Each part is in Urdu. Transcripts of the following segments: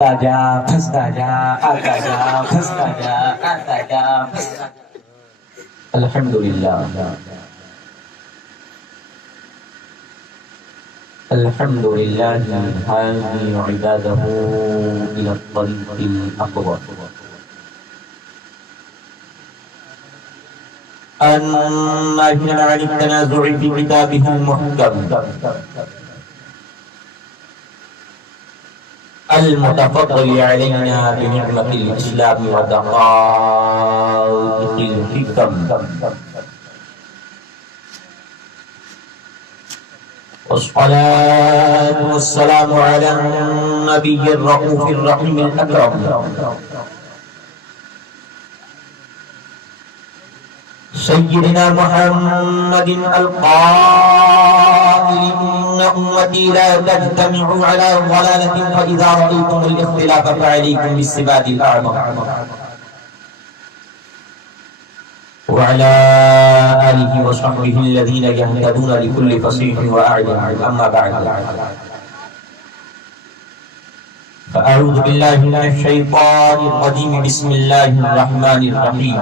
جا پھنستا جا آتا جا پھنستا جا آتا جا پھنستا جا. الحمدللہ الحمدللہ هادي عباده إلى الطريق الأقوم. الناهي عن التنازع في كتابه المحكم المتفضل علينا بنعمة الإسلام ودقائق الحكم. والصلاة والسلام على النبي الرؤوف الرحيم الأكرم سيدنا محمد القائل إن أمتي لا تجتمع على ضلالة فإذا رأيتم الاختلاف فعليكم بالسبات الأعمى وعلى آله وصحبه الذين يهتدون لكل فصيح وأعلم. أما بعد فأعوذ بالله من الشيطان الرجيم. بسم الله الرحمن الرحيم.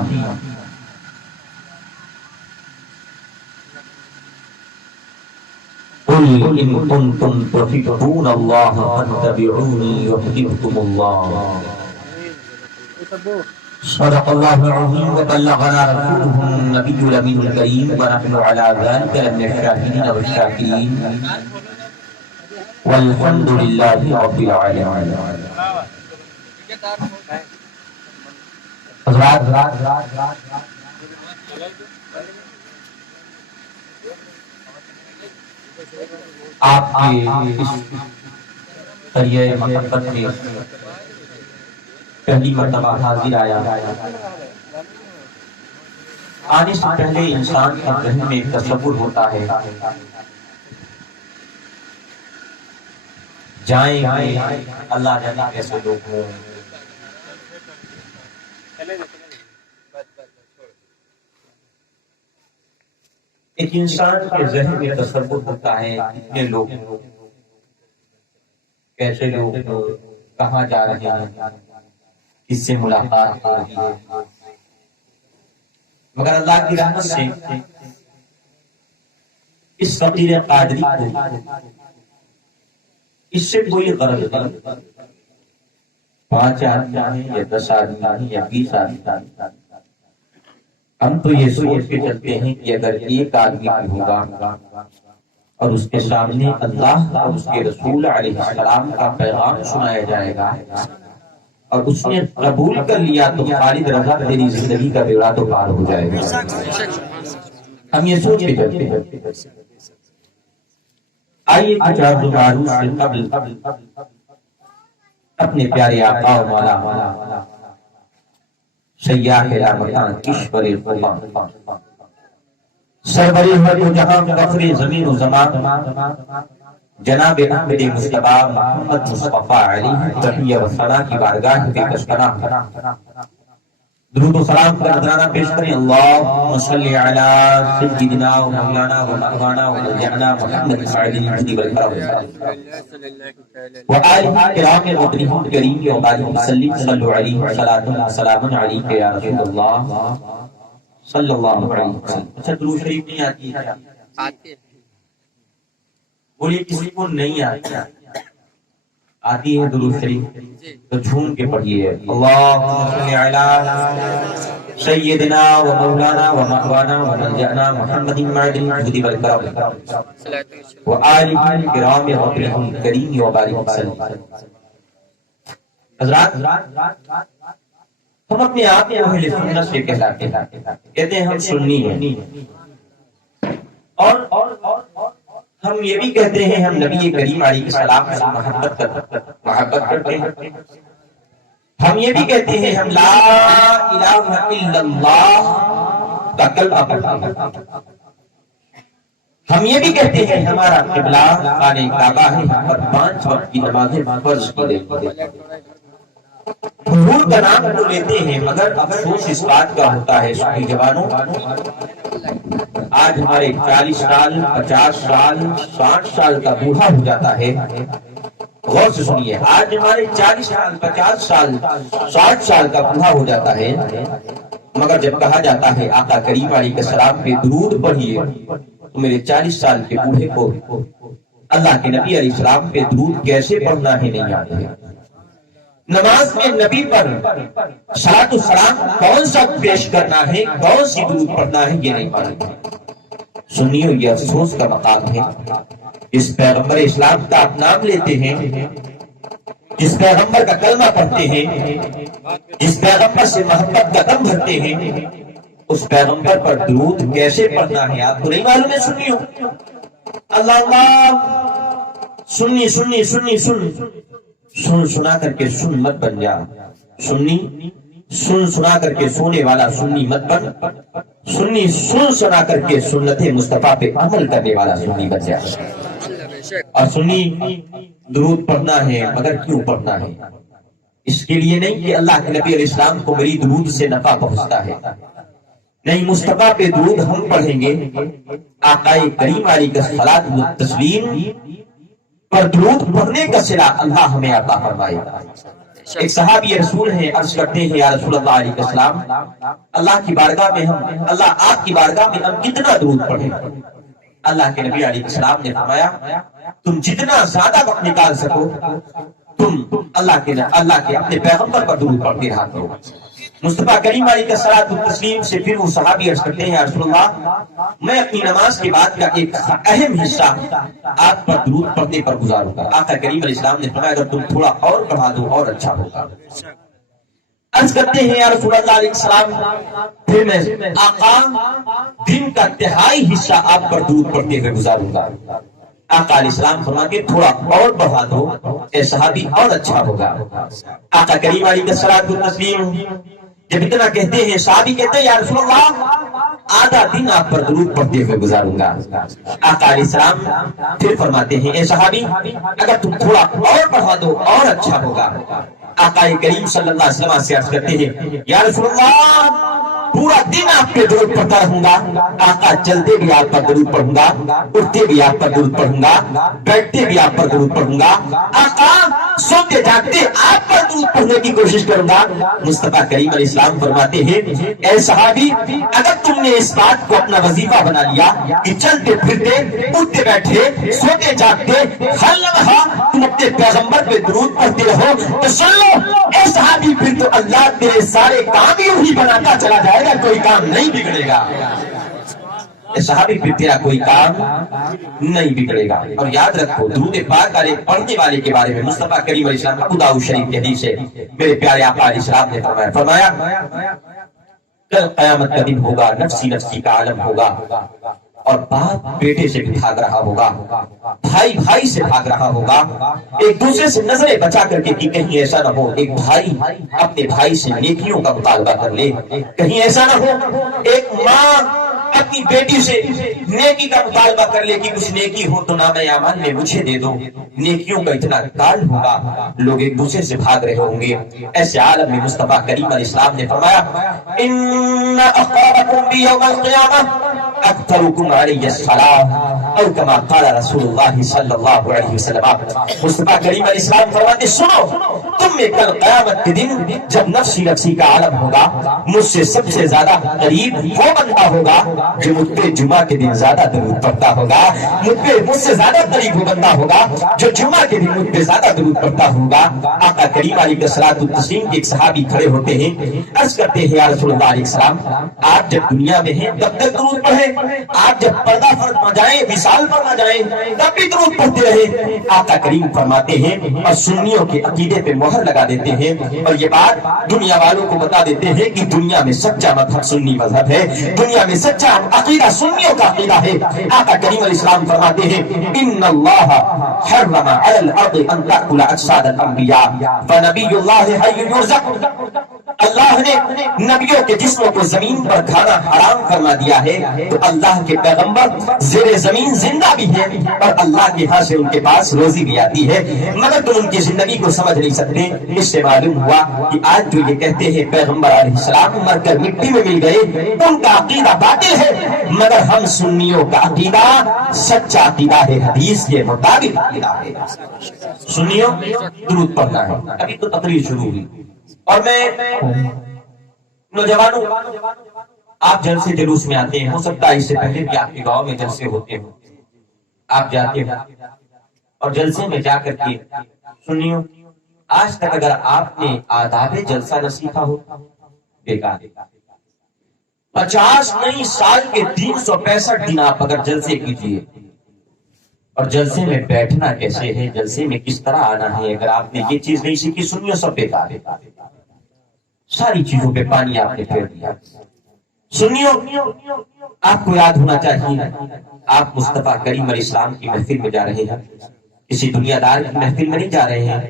قل إن كنتم تحبون الله فاتبعوني يحببكم الله. صدق الله العظيم وبلغنا رسوله النبي الأمين الكريم ونحن على ذلك لمن الشاهدين والشاكرين والحمد لله رب العالمين. حضرات آپ کے اس قریہ محبت میں پہلی مرتبہ حاضر آیا. آنے سے پہلے انسان کے ذہن میں ایک تصور ہوتا ہے جائیں اللہ جانے کیسے لوگ ہوں. ایک انسان کے ذہن میں تصور ہوتا ہے کتنے لوگ کیسے لوگ کہاں جا رہے ہیں کس سے ملاقات ہو رہی ہے. مگر اللہ کی رحمت سے اس فقیر قادری کو اس سے کوئی غرض نہیں. 5 آدمی یا 10 آدمی یا 20 آدمی ہم تو یہ سوچ کے چلتے ہیں کہ اگر ایک آدمی ہوگا اور اس کے سامنے اللہ اور اس کے رسول علیہ السلام کا پیغام سنایا جائے گا اور اس نے قبول کر لیا تو خالد رضا تیری زندگی کا بیڑا تو پار ہو جائے گا. ہم یہ سوچ کے چلتے ہیں. آئیے قبل اپنے پیارے آقا و مولا سیاح رحمتان کشور قربان سربری ہر جہاں فخر زمین و زمان جناب احمد مصطفیٰ محمد مصطفیٰ علیہ تحیہ و ثنا کی بارگاہ میں تشکرہ درود و سلام کا نذرانہ پیش کریں. اللہم صلی علی سیدنا و مولانا و مہوانا و مرجعنا محمد سعید الجود والکرم و آلہ کرام مقدمین کریم و بارک وسلم صلو علیہ صلاۃ سلام علیک یا رسول اللہ صلی اللہ علیہ وسلم. اچھا درود شریف نہیں آتی ہے؟ آتی ہے. بولیے کسی کو نہیں آتی ہے درود شریف تو جھوم کے پڑھیے. اللہم صلی علی سیدنا و مولانا و مہوانا و مرجعنا محمد معدن الجود والکرم و آلہ کرام مقدمین کریم و بارک وسلم. حضرات ہم اپنے آپ کو اہل سنت سے کہلاتے ہیں، کہتے ہیں ہم سنی ہیں، اور ہم یہ بھی کہتے ہیں ہم نبی کریم علیہ السلام سے محبت کرتے ہیں. ہم یہ بھی کہتے ہیں ہم لا الہ الا اللہ کا کلمہ پڑھتے ہیں. ہم یہ بھی کہتے ہیں ہمارا قبلہ خانہ کعبہ ہے اور 5 وقت کی نمازیں فرض کی گئی ہیں. حضور کا نام تو لیتے ہیں مگر افسوس اس بات کا ہوتا ہے سنی جوانوں، آج ہمارے 40 سال 50 سال 60 سال کا بوڑھا ہو جاتا ہے غور سے سنیے، آج ہمارے 40 سال 50 سال 60 سال کا بوڑھا ہو جاتا ہے، مگر جب کہا جاتا ہے آقا کریم علیہ السلام پہ درود پڑھیے تو میرے 40 سال کے بوڑھے کو اللہ کے نبی علیہ السلام پہ درود کیسے پڑھنا ہے نہیں آتا ہے۔ نماز میں نبی پر صلاۃ السلام کون سا پیش کرنا ہے، کون سی درود پڑھنا ہے، یہ نہیں معلوم۔ سنیو، یہ افسوس کا مقام ہے، اس پیغمبر اسلام کا آپ نام لیتے ہیں، جس پیغمبر کا کلمہ پڑھتے ہیں، جس پیغمبر سے محبت کا دم بھرتے ہیں، اس پیغمبر پر درود کیسے پڑھنا ہے آپ کو نہیں معلوم ہے۔ سنیو، اللہ اللہ، سنی سنی سنی سن سنا کر کے سن مت بن جا، سنی سن سنا کر کے سونے والا سنی مت بن، سنی سن سنا کر کے سنت مصطفیٰ پہ عمل کرنے والا سنی بن جا۔ اور سنی درود پڑھنا ہے، مگر کیوں پڑھنا ہے؟ اس کے لیے نہیں کہ اللہ کے نبی علیہ السلام کو میری درود سے نفع پہنچتا ہے، نہیں، مصطفیٰ پہ درود ہم پڑھیں گے، آقا کریم علیہ الصلوۃ والتسلیم پر درود پڑھنے کا صلہ اللہ ہمیں عطا فرمائے۔ ایک صحابی رسول ہیں، عرض کرتے ہیں یا رسول اللہ علیہ السلام، اللہ کی بارگاہ میں اللہ آپ کی بارگاہ میں ہم کتنا درود پڑھیں؟ اللہ کے نبی علیہ السلام نے فرمایا تم جتنا زیادہ وقت نکال سکو تم اللہ کے اپنے پیغمبر پر درود پڑھتے رہا کرو۔ مصطفیٰ کریم علیہ الصلوۃ والتسلیم سے پھر وہ صحابی عرض کرتے ہیں یا رسول اللہ، میں اپنی نماز کے بعد کا ایک اہم حصہ آپ پر درود پڑھنے پر گزاروں گا۔ آقا کریم علیہ السلام نے فرمایا اگر تم تھوڑا اور بڑھا دو اور اچھا ہوگا۔ عرض کرتے ہیں یا رسول اللہ علیہ السلام، پھر میں آقا دن کا تہائی حصہ آپ پر درود پڑھتے ہوئے گزاروں گا۔ آقا علیہ السلام فرماتے تھوڑا اور بڑھا دو اے صحابی اور اچھا ہوگا۔ آقا کریم علیہ الصلوۃ والتسلیم جب اتنا کہتے ہیں، صحابی کہتے ہیں یا رسول اللہ آدھا دن آپ پر درود پڑھتے ہوئے گزاروں گا۔ آقا علیہ السلام پھر فرماتے ہیں اے صحابی اگر تم تھوڑا اور بڑھا دو اور اچھا ہوگا۔ آقا کریم صلی اللہ علیہ وسلم سے عرض کرتے ہیں یا رسول اللہ پورا دن آپ پہ درود پڑھتا رہوں گا، آقا چلتے بھی آپ پر درود پڑھوں گا، اٹھتے بھی آپ پر درود پڑھوں گا، بیٹھتے بھی آپ پر درود پڑھوں گا، آقا سوتے جاگتے آپ پر درود پڑھنے کی کوشش کروں گا۔ مصطفیٰ کریم علیہ السلام فرماتے ہیں اے صحابی اگر تم نے اس بات کو اپنا وظیفہ بنا لیا کہ چلتے پھرتے اٹھتے بیٹھے سوتے جاگتے ہر لمحہ تم اپنے پیغمبر پہ درود پڑھتے رہو تو سن لو اے صحابی پھر تو اللہ تیرے سارے کام ہی بناتا چلا جائے گا، کوئی کام نہیں بگڑے گا۔ اے صحابی پھر تیرا کوئی کام نہیں بگڑے گا۔ اور یاد رکھو درود پاک والے پڑھنے والے کے بارے میں مصطفیٰ کریم علیہ السلام ابو داؤد شریف کی حدیث ہے، میرے پیارے آقا علیہ السلام نے فرمایا کل قیامت کا دن ہوگا، نفسی نفسی کا عالم ہوگا، اور باپ بیٹے سے بھی بھاگ رہا ہوگا، بھائی بھائی سے بھاگ رہا ہوگا، ایک دوسرے سے نظریں بچا کر کے کہ کہیں ایسا نہ ہو ایک بھائی اپنے بھائی سے نیکیوں کا مطالبہ کر لے، کہیں ایسا نہ ہو ایک ماں اپنی بیٹی سے نیکی کا مطالبہ کر لے کہ کچھ نیکی ہو تو نام اعمال میں مجھے دے دو، نیکیوں کا اتنا کال ہوگا، لوگ ایک دوسرے سے بھاگ رہے ہوں گے۔ ایسے عالم میں مصطفیٰ کریم علیہ السلام نے فرمایا ان اقربکم بیوم القیامہ اکثرکم علی الصلاۃ او کما قال رسول اللہ صلی اللہ علیہ وسلم۔ مصطفیٰ کریم علیہ السلام فرماتے سنو تم میں کل قیامت کے دن جب نفسی نفسی کا عالم ہوگا مجھ سے سب سے زیادہ قریب وہ بندہ ہوگا جو مجھ پہ جمعہ کے دن زیادہ درود پڑھتا ہوگا، مجھ سے زیادہ قریب وہ بندہ ہوگا جو جمعہ کے دن مجھ پہ زیادہ درود پڑھتا ہوگا۔ آقا کریم علیہ الصلوۃ والتسلیم کے ایک صحابی کھڑے ہوتے ہیں، عرض کرتے ہیں یا رسول اللہ علیہ السلام آپ جب دنیا میں ہیں تب تک درود پڑھیں، آپ جب پردہ فرما جائیں وصال فرما جائیں تب بھی درود پڑھتے رہے۔ آقا کریم فرماتے ہیں اور سنیوں کے عقیدے پہ مہر لگا دیتے ہیں اور یہ بات دنیا والوں کو بتا دیتے ہیں کہ دنیا میں سچا مذہب سنی مذہب ہے، دنیا میں سچا عقیدہ سنیوں کا عقیدہ ہے۔ آقا کریم علیہ السلام فرماتے ہیں ان اللہ حرم علی الارض ان تأکل اجساد الانبیاء فنبی اللہ حی یرزق۔ اللہ نے نبیوں کے جسموں کو زمین پر کھانا حرام فرما دیا ہے، تو اللہ کے پیغمبر زیر زمین زندہ بھی ہیں اور اللہ کے ہاں سے ان کے پاس روزی بھی آتی ہے، مگر تم ان کی زندگی کو سمجھ نہیں سکتے۔ اس سے معلوم ہوا کہ آج جو یہ کہتے ہیں پیغمبر علیہ السلام مر کر مٹی میں مل گئے، ان کا عقیدہ باطل ہے، مگر ہم سنیوں کا عقیدہ سچا عقیدہ ہے، حدیث کے مطابق عقیدہ ہے۔ سنیوں درود پڑھنا ہے۔ ابھی تو تقریر شروع ہوئی اور میں نوجوانوں، آپ جلسے جلوس میں آتے ہیں، ہو سکتا ہے اس سے پہلے بھی آپ کے گاؤں میں جلسے ہوتے ہوں، آپ جاتے ہیں اور جلسے میں جا کر کے سنیوں آج تک اگر آپ نے آداب جلسہ نہ سیکھا ہو، بیکار۔ 50 نہیں سال کے 365 دن آپ اگر جلسے کیجئے، اور جلسے میں بیٹھنا کیسے ہے، جلسے میں کس طرح آنا ہے، اگر آپ نے یہ چیز نہیں سیکھی، سنیوں سب بیکار ہے، ساری چیزوں پہ پانی آپ نے پھیر دیا۔ سنیوں آپ کو یاد ہونا چاہیے، آپ مصطفیٰ کریم علیہ السلام کی محفل میں جا رہے ہیں، کسی دنیا دار کی محفل میں نہیں جا رہے ہیں،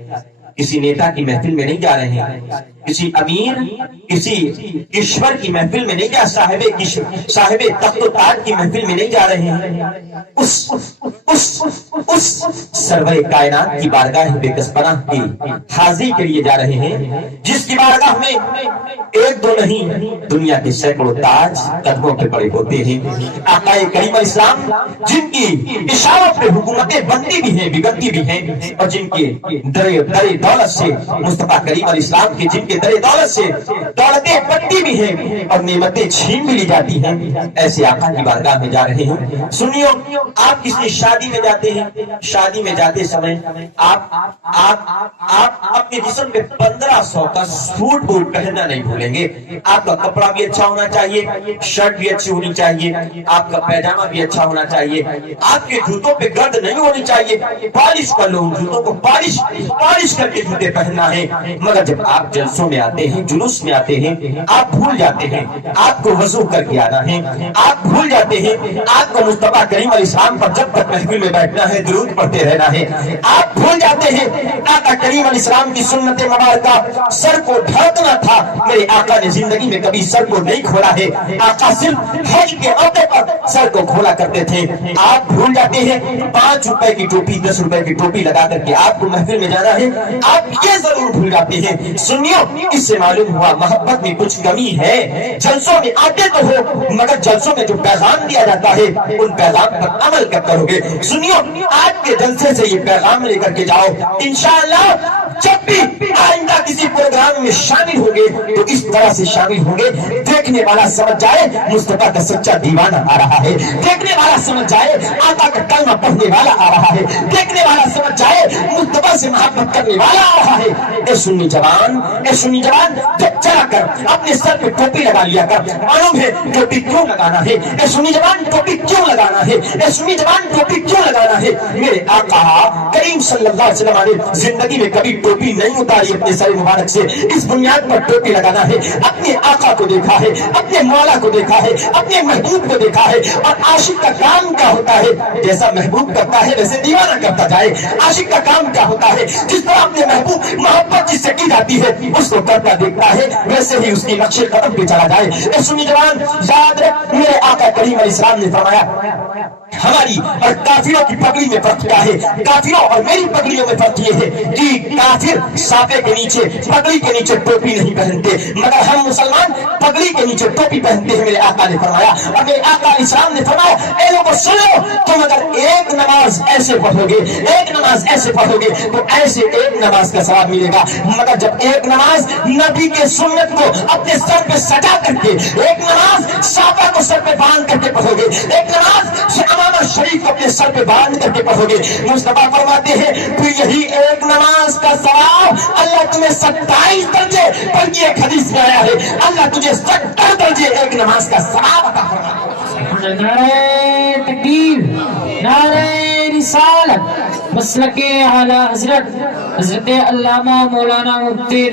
کسی نیتا کی محفل میں نہیں جا رہے ہیں، کسی امیر کسی کشور کی محفل میں نہیں جا، صاحب تخت و تاج کی محفل میں نہیں جا رہے ہیں، اس سرور کائنات کی بارگاہ بے کس پناہ کی حاضری کے لیے جا رہے ہیں، جس کی بارگاہ میں ایک دو نہیں دنیا کے سینکڑوں تاج قدموں پہ پڑے ہوتے ہیں۔ آقا کریم اسلام جن کی اشاروں پہ حکومتیں بنتی بھی ہیں بگڑتی بھی ہیں، اور جن کے در دولت سے مصطفیٰ کریم علیہ السلام کے جن کے در دولت سے دولتیں بنتی بھی ہیں اور نعمتیں چھین بھی لی جاتی ہیں، ایسے آقا کی بارگاہ میں جا رہے ہیں۔ سنیو، آپ کسی شادی میں جاتے ہیں، شادی میں جاتے سمے آپ اپنے جسم پہ 1500 کا سوٹ بوٹ پہننا نہیں بھولیں گے۔ آپ کا کپڑا بھی اچھا ہونا چاہیے، شرٹ بھی اچھی ہونی چاہیے، آپ کا پیجامہ بھی اچھا ہونا چاہیے، آپ کے جوتوں پہ گرد نہیں ہونی چاہیے، پالش کر لو، جوتوں کو پالش کر کے جوتے پہننا ہے۔ مگر جب آپ جلسوں میں آتے ہیں، جلوس میں آتے ہیں، آپ بھول جاتے ہیں آپ کو وضو کر کے آنا ہے، آپ بھول جاتے ہیں آپ کو مصطفیٰ کریم علیہ السلام پر جب تک محفل میں بیٹھنا ہے درود پڑھتے رہنا ہے، آپ بھول جاتے ہیں آقا کریم علیہ السلام کی سنت مبارکہ سر کو ڈھانکنا تھا۔ میرے آقا نے زندگی میں کبھی سر کو نہیں کھولا ہے، آقا صرف حج کے موقع پر سر کو کھولا کرتے تھے۔ آپ بھول جاتے ہیں 5 روپے کی ٹوپی 10 روپے کی ٹوپی لگا کر کے آپ کو محفل میں جانا ہے، آپ یہ ضرور بھول جاتے ہیں۔ سنیو، اس سے معلوم ہوا محبت میں کچھ کمی ہے۔ جلسوں میں آتے تو ہو، مگر جلسوں میں جو پیغام دیا جاتا ہے ان پیغام پر عمل کر کرو گے۔ سنیو، آج کے جلسے سے یہ پیغام لے کر کے جاؤ، انشاءاللہ جب بھی آئندہ کسی پروگرام میں شامل ہوں گے تو اس طرح سے شامل ہوں گے دیکھنے والا سمجھ جائے مصطفیٰ کا سچا دیوانہ آ رہا ہے، دیکھنے والا سمجھ جائے آقا کا کلمہ پڑھنے والا آ رہا ہے، دیکھنے والا سمجھ جائے مصطفیٰ سے محبت کرنے والا آ رہا ہے۔ اے سنی جوان، جب چلا کر اپنے سر پہ ٹوپی لگا لیا کر، معلوم ہے ٹوپی کیوں لگانا ہے؟ اے سنی جوان، ٹوپی کیوں لگانا ہے؟ اے سنی جوان، ٹوپی کیوں لگانا ہے؟ میرے آقا کریم صلی اللہ علیہ وسلم نے زندگی میں کبھی ٹوپی نہیں اتاری اپنے سر مبارک سے، اس بنیاد پر ٹوپی لگانا ہے۔ اپنے آقا کو دیکھا ہے، اپنے مولا کو دیکھا ہے، اپنے محبوب کو دیکھا ہے، اور عاشق کا کام کیا ہوتا ہے؟ جیسا محبوب کرتا ہے ویسے دیوانہ کرتا جائے۔ عاشق کا کام کیا ہوتا ہے؟ جس طرح اپنے محبوب محبت جس سے کی جاتی ہے اس کو کرتا دیکھتا ہے، ویسے ہی اس کی نقش قدم پہ چلا جائے۔ اے سنی جوان، یاد رکھ میرے آقا کریم علیہ السلام نے فرمایا ہماری اور کافروں کی پگڑی میں فرق کیا ہے؟ کافروں اور میری پگڑیوں میں فرق یہ ہے کہ کافر سافے کے نیچے پگڑی کے نیچے ٹوپی نہیں پہنتے، مگر ہم مسلمان پگڑی کے نیچے ٹوپی پہنتے ہیں۔ میرے آقا نے فرمایا، اور میرے آقا علیہ السلام نے فرمایا، اے لوگوں سنو، تم اگر ایک نماز ایسے پڑھو گے تو ایسے ایک نماز کا ثواب ملے گا، مگر جب ایک نماز نبی کے سنت کو اپنے سر پہ سجا کر کے، ایک نماز صحابہ کو سر پہ باندھ کر کے پڑھو گے، ایک نماز امامہ شریف کو اپنے سر پہ باندھ کر کے پڑھو گے، مصطفیٰ فرماتے ہیں تو یہی ایک نماز کا ثواب اللہ تمہیں 27 درجے، بلکہ ایک حدیث میں آیا ہے اللہ تجھے 70 درجے ایک نماز کا ثواب عطا فرمائے۔ نعرہ تکبیر، نعرہ رسالت، مسلک اعلی حضرت علامہ مولانا مفتی،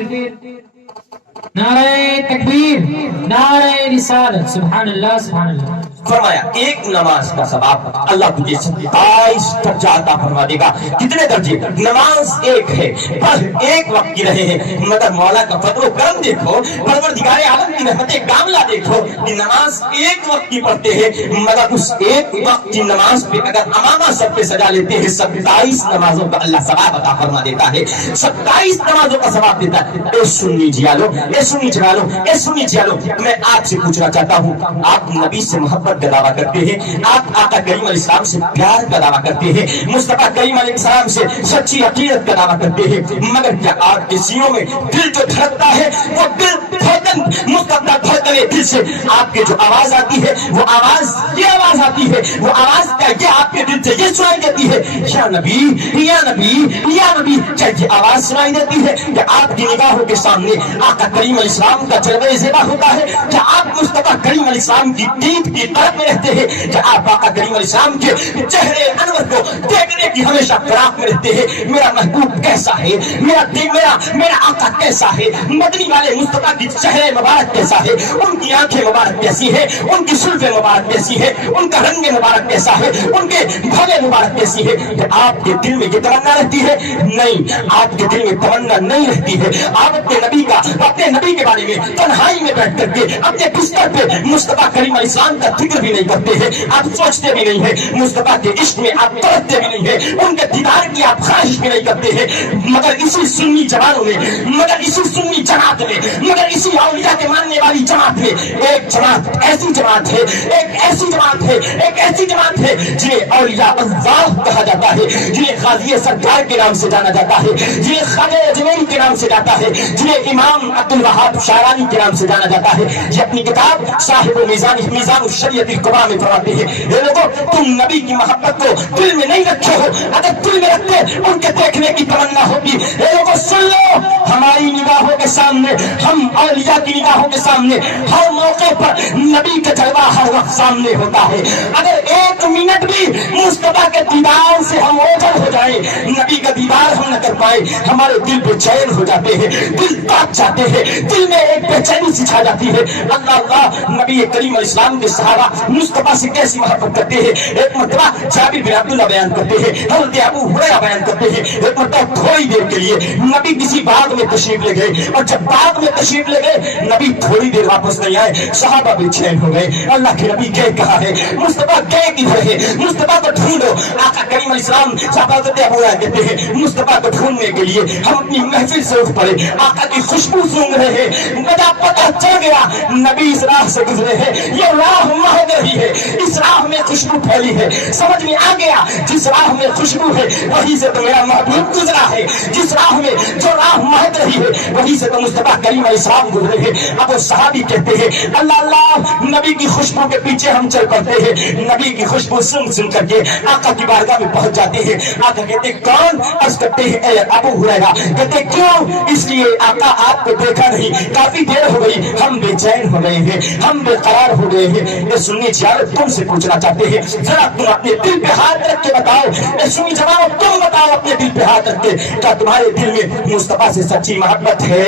نعرہ تکبیر، نعرہ رسالت، سبحان اللہ سبحان اللہ۔ فرمایا ایک نماز کا ثواب اللہ تجھے 27 درجہ عطا فرما دے گا. کتنے درجے؟ نماز ایک ہے پر ایک وقت کی رہے ہیں مگر مولا کا فضل و کرم دیکھو, پروردگار عالم کی رحمت کاملہ دیکھو کہ نماز ایک وقت کی پڑھتے ہیں مگر اس ایک وقت کی نماز پہ اگر امامہ سب پہ سجا لیتے ہیں 27 نمازوں کا اللہ ثواب عطا فرما دیتا ہے, 27 نمازوں کا ثواب دیتا ہے. اے سنی جیالو, اے سنی جیالو, اے سنی جیالو, میں آپ سے پوچھنا چاہتا ہوں, آپ نبی سے محبت کا دعویٰ کرتے ہیں, آپ آقا کریم علیہ السلام سے پیار کا دعویٰ کرتے ہیں, مصطفیٰ کریم علیہ السلام سے سچی عقیدت کا دعویٰ کرتے ہیں, مگر کیا آپ کے سینوں میں دل جو دھڑکتا ہے وہ دل دھڑکن مستقبل دھڑکنے دل سے آپ کے جو آواز آتی ہے وہ آواز یہ آواز آتی ہے, وہ آواز کیا یہ آپ کے دل سے یہ سنائی دیتی ہے, یا نبی یا نبی یا نبی, کیا یہ آواز سنائی دیتی ہے کہ آپ کی نگاہوں کے سامنے آقا کریم علیہ السلام کا جلوہ زیبا ہوتا ہے, کیا آپ مصطفیٰ کریم علیہ السلام کی دید کی طرف میں رہتے ہیں, کیا آپ آقا کریم علیہ السلام کے چہرے انور کو دیکھنے کی ہمیشہ فراق میں رہتے ہیں, میرا محبوب کیسا ہے, میرا آقا کیسا ہے, مدنی والے مصطفیٰ کی چہرے مبارک کیسا ہے, ان کی آنکھیں مبارک کیسی ہے, ان کی زلفیں مبارک کیسی ہے, ان کا رنگ مبارک کیسا ہے, ان کے بھوے مبارک کیسی ہے, کہ آپ کے دل میں یہ تمنا رہتی ہے؟ نہیں, آپ کے دل میں تمنا نہیں رہتی ہے. آپ اپنے نبی کے بارے میں تنہائی میں بیٹھ کر کے اپنے بستر پہ مصطفیٰ کریم علیہ السلام کا ذکر بھی نہیں کرتے ہیں, آپ سوچتے بھی نہیں ہیں, مصطفیٰ کے عشق میں آپ تڑپتے بھی نہیں ہیں, ان کے دیدار کی آپ خواہش بھی نہیں کرتے ہیں, مگر اسی سنی جوانوں میں, مگر اسی سنی جماعت میں, مگر اسی اولیاء کے ماننے والی جماعت میں ایک جماعت ایسی جماعت ہے, ایک ایسی جماعت ہے, ایک ایسی جماعت ہے جنہیں اولیاء اللہ کہا جاتا ہے, جنہیں غازی سرکار کے نام سے جانا جاتا ہے, جنہیں خواجہ اجمیری کے نام سے جاتا ہے, جنہیں امام عبد الوہاب شعرانی کے نام سے جانا جاتا ہے. یہ اپنی کتاب صاحب میزان الشریعت الکبریٰ میں فرماتے ہیں, اے لوگوں تم نبی کی محبت کو دل میں نہیں رکھے ہو, اگر دل میں رکھتے ان کے دیکھنے کی تمنا ہوگی. اے لوگوں سن لو, ہماری نگاہوں کے سامنے, ہم اولیاء کی نگاہوں کے سامنے ہر موقع پر نبی کا جلوہ ہر وقت سامنے ہوتا ہے. اگر ایک منٹ بھی مصطفیٰ کے دیدار سے ہم اوجھل ہو جائیں, نبی کا دیدار ہم نہ کر پائے, ہمارے دل بے چین ہو جاتے ہیں, دل کاٹ جاتے ہیں, دل میں ایک بے چینی سی چھا جاتی ہے. اللہ اللہ, نبی کریم علیہ السلام کے صحابہ مصطفیٰ سے کیسی محبت کرتے ہیں. ایک مرتبہ جابر بن عبداللہ بیان کرتے ہیں, حضرت ابو ہریرہ بیان کرتے ہیں, ایک مرتبہ تھوڑی دیر کے لیے نبی کسی باغ میں تشریف لے گئے, اور جب باغ میں تشریف لے گئے نبی تھوڑی دیر واپس نہیں آئے, صحابہ بے چین ہو گئے. اللہ کے نبی گئے کہاں ہے, مصطفیٰ گئے کدھر ہے, مصطفیٰ کو ڈھونڈو. آقا کریم علیہ السلام صحابہ حضرت ابو ہریرہ کہتے ہیں مصطفیٰ کو ڈھونڈنے کے لیے ہم اپنی محفل سے اٹھ پڑے, آقا کی خوشبو سونگ رہے ہیں, مجھے پتہ چل گیا نبی اس راہ سے گزرے ہیں, یہ راہ مہک رہی ہے, اس راہ میں خوشبو پھیلی ہے. سمجھ میں آ گیا, جس راہ میں خوشبو ہے وہی سے تو میرا محبوب گزرا ہے, جس راہ میں جو راہ مہک رہی ہے وہی سے تو مصطفیٰ کریم علیہ السلام گزرے ہیں. اب وہ صحابی کہتے ہیں اللہ اللہ, نبی کی خوشبو کے پیچھے ہم چل پڑتے ہیں, نبی کی خوشبو سن کر کے آقا کی بارگاہ میں پہنچ جاتے ہیں. آقا کہتے کون؟ عرض کرتے ہیں اے ابو ہریرہ. کہتے کیوں؟ اس لیے آقا آپ کو دیکھا نہیں, کافی دیر ہو گئی, ہم بے چین ہو گئے ہیں, ہم بے قرار ہو گئے ہیں. یہ سنی جوانو تم سے پوچھنا چاہتے ہیں, ذرا تم اپنے دل پہ ہاتھ رکھ کے بتاؤ, یہ سنی جوانو تم بتاؤ اپنے دل پہ ہاتھ رکھ کے, کیا تمہارے دل میں مصطفیٰ سے سچی محبت ہے,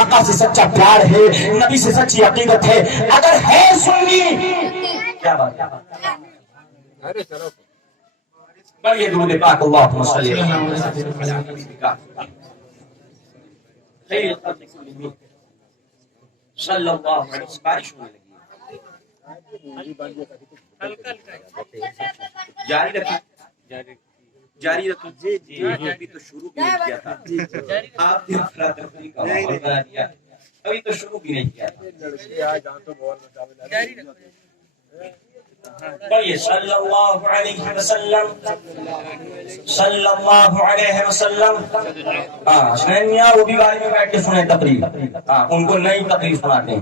آقا سے سچا پیار ہے, نبی سے سچی عقیدت ہے؟ اگر ہے سنی, کیا بات ہے, بڑھئے درود پاک اللہم صلی اللہ علیہ وسلم خیر خلق صلی اللہ علیہ وسلم. بارش ہونے لگی, جاری رکھیں جی, ابھی تو شروع بھی نہیں کیا تھا, آپ نے افراتفری کا ماحول بنا دیا, ابھی تو شروع بھی نہیں کیا تھا. بھائی صلی اللہ علیہ وسلم, صلی اللہ علیہ وسلم. حسین میاں وہ بھی گاڑی میں بیٹھ کے سنیں تقریر, ان کو نئی تقریر سناتے ہیں.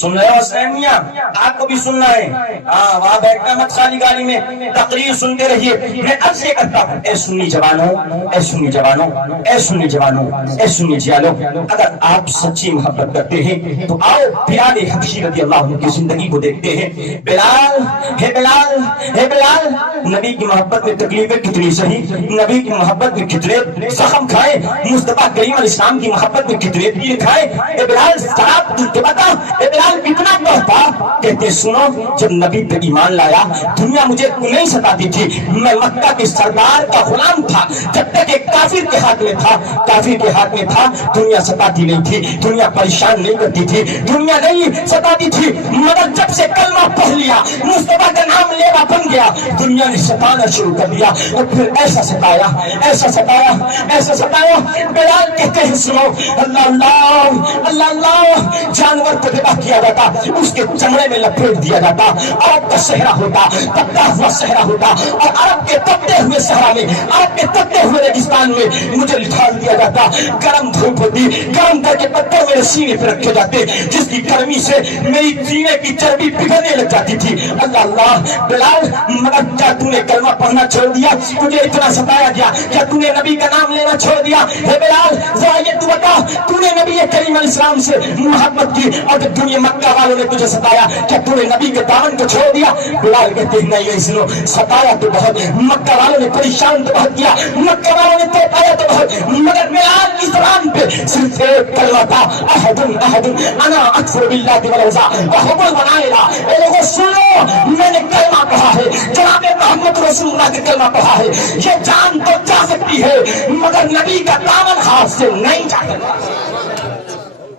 سن رہے ہو حسین میاں, آپ کو بھی سننا ہے, وہاں بیٹھنا مت خالی گاڑی میں, تقریر سنتے رہیے. میں عرض یہ کرتا ہوں اے سنی جوانوں, اے سنی جوانوں, اے سنی جوانوں, اے سنی جیالوں, اگر آپ سچی محبت کرتے ہیں تو آؤ بلال حبشی رضی اللہ عنہ کی زندگی کو دیکھتے ہیں. بلال ہے, بلال ہے, بلال نبی کی محبت میں تکلیفیں کتنی سہی، نبی کی محبت میں کتنے زخم کھائے، مصطفیٰ کریم علیہ السلام کی محبت میں کتنے تیر کھائے۔ اے بلال صاحب تو بتا، اے بلال کتنا بہتا؟ کہتے سنو، جب نبی پہ ایمان لایا دنیا مجھے نہیں ستاتی تھی، میں مکہ کے سردار کا غلام تھا، جب تک ایک کافر کے ہاتھ میں تھا، کافر کے ہاتھ میں تھا، دنیا ستاتی نہیں تھی، دنیا پریشان نہیں کرتی تھی، دنیا نہیں ستاتی تھی، مگر جب سے کلمہ پڑھ لیا، مصطفیٰ کا نام لیوا بن گیا، دنیا نے ستانا شروع کر دیا، اور پھر ایسا ستایا، ایسا ستایا، ایسا ستایا۔ بلال کہتے ہیں سنو، اللہ اللہ اللہ اللہ، جانور کو ذبح کیا جاتا، اس کے چمڑے میں لپیٹ دیا جاتا، عرب کا صحرا ہوتا، تپتا ہوا صحرا ہوتا، اور عرب کے تپتے ہوئے صحرا میں، عرب کے تپتے ہوئے ریگستان میں مجھے ڈال دیا جاتا، گرم دھوپ ہوتی، گرم کر کے پتھر میرے سینے پہ رکھے جاتے، جس کی گرمی سے میری سینے کی چربی پگھلنے لگ جاتی تھی۔ اللہ اللہ، بلال مگر کیا تو نے کلمہ پڑھنا چھوڑ دیا؟ تجھے اتنا ستایا گیا، کیا تو نے نبی کا نام لینا چھوڑ دیا؟ اے بلال ذرا یہ تو بتا، تو نے نبی کریم علیہ السلام سے محبت کی اور جب دنیا مکہ والوں نے تجھے ستایا، کیا تو نے نبی کے دامن کو چھوڑ دیا؟ بلال کہتے ہیں نہیں، سنو، ستایا تو بہت، مکہ والوں نے پریشان تو بہت کیا، مکہ والوں نے توپایا تو بہت، مگر بلال کی زبان پہ صرف ایک کلمہ تھا، احد احد انا اکفر باللہ والعزیٰ وحب المنائلہ۔ اے لوگوں سن لو، میں نے کلمہ پڑھا ہے، جناب محمد رسول اللہ کا کلمہ پڑھا ہے، یہ جان تو جا سکتی ہے مگر نبی کا دامن ہاتھ سے نہیں جا سکتا،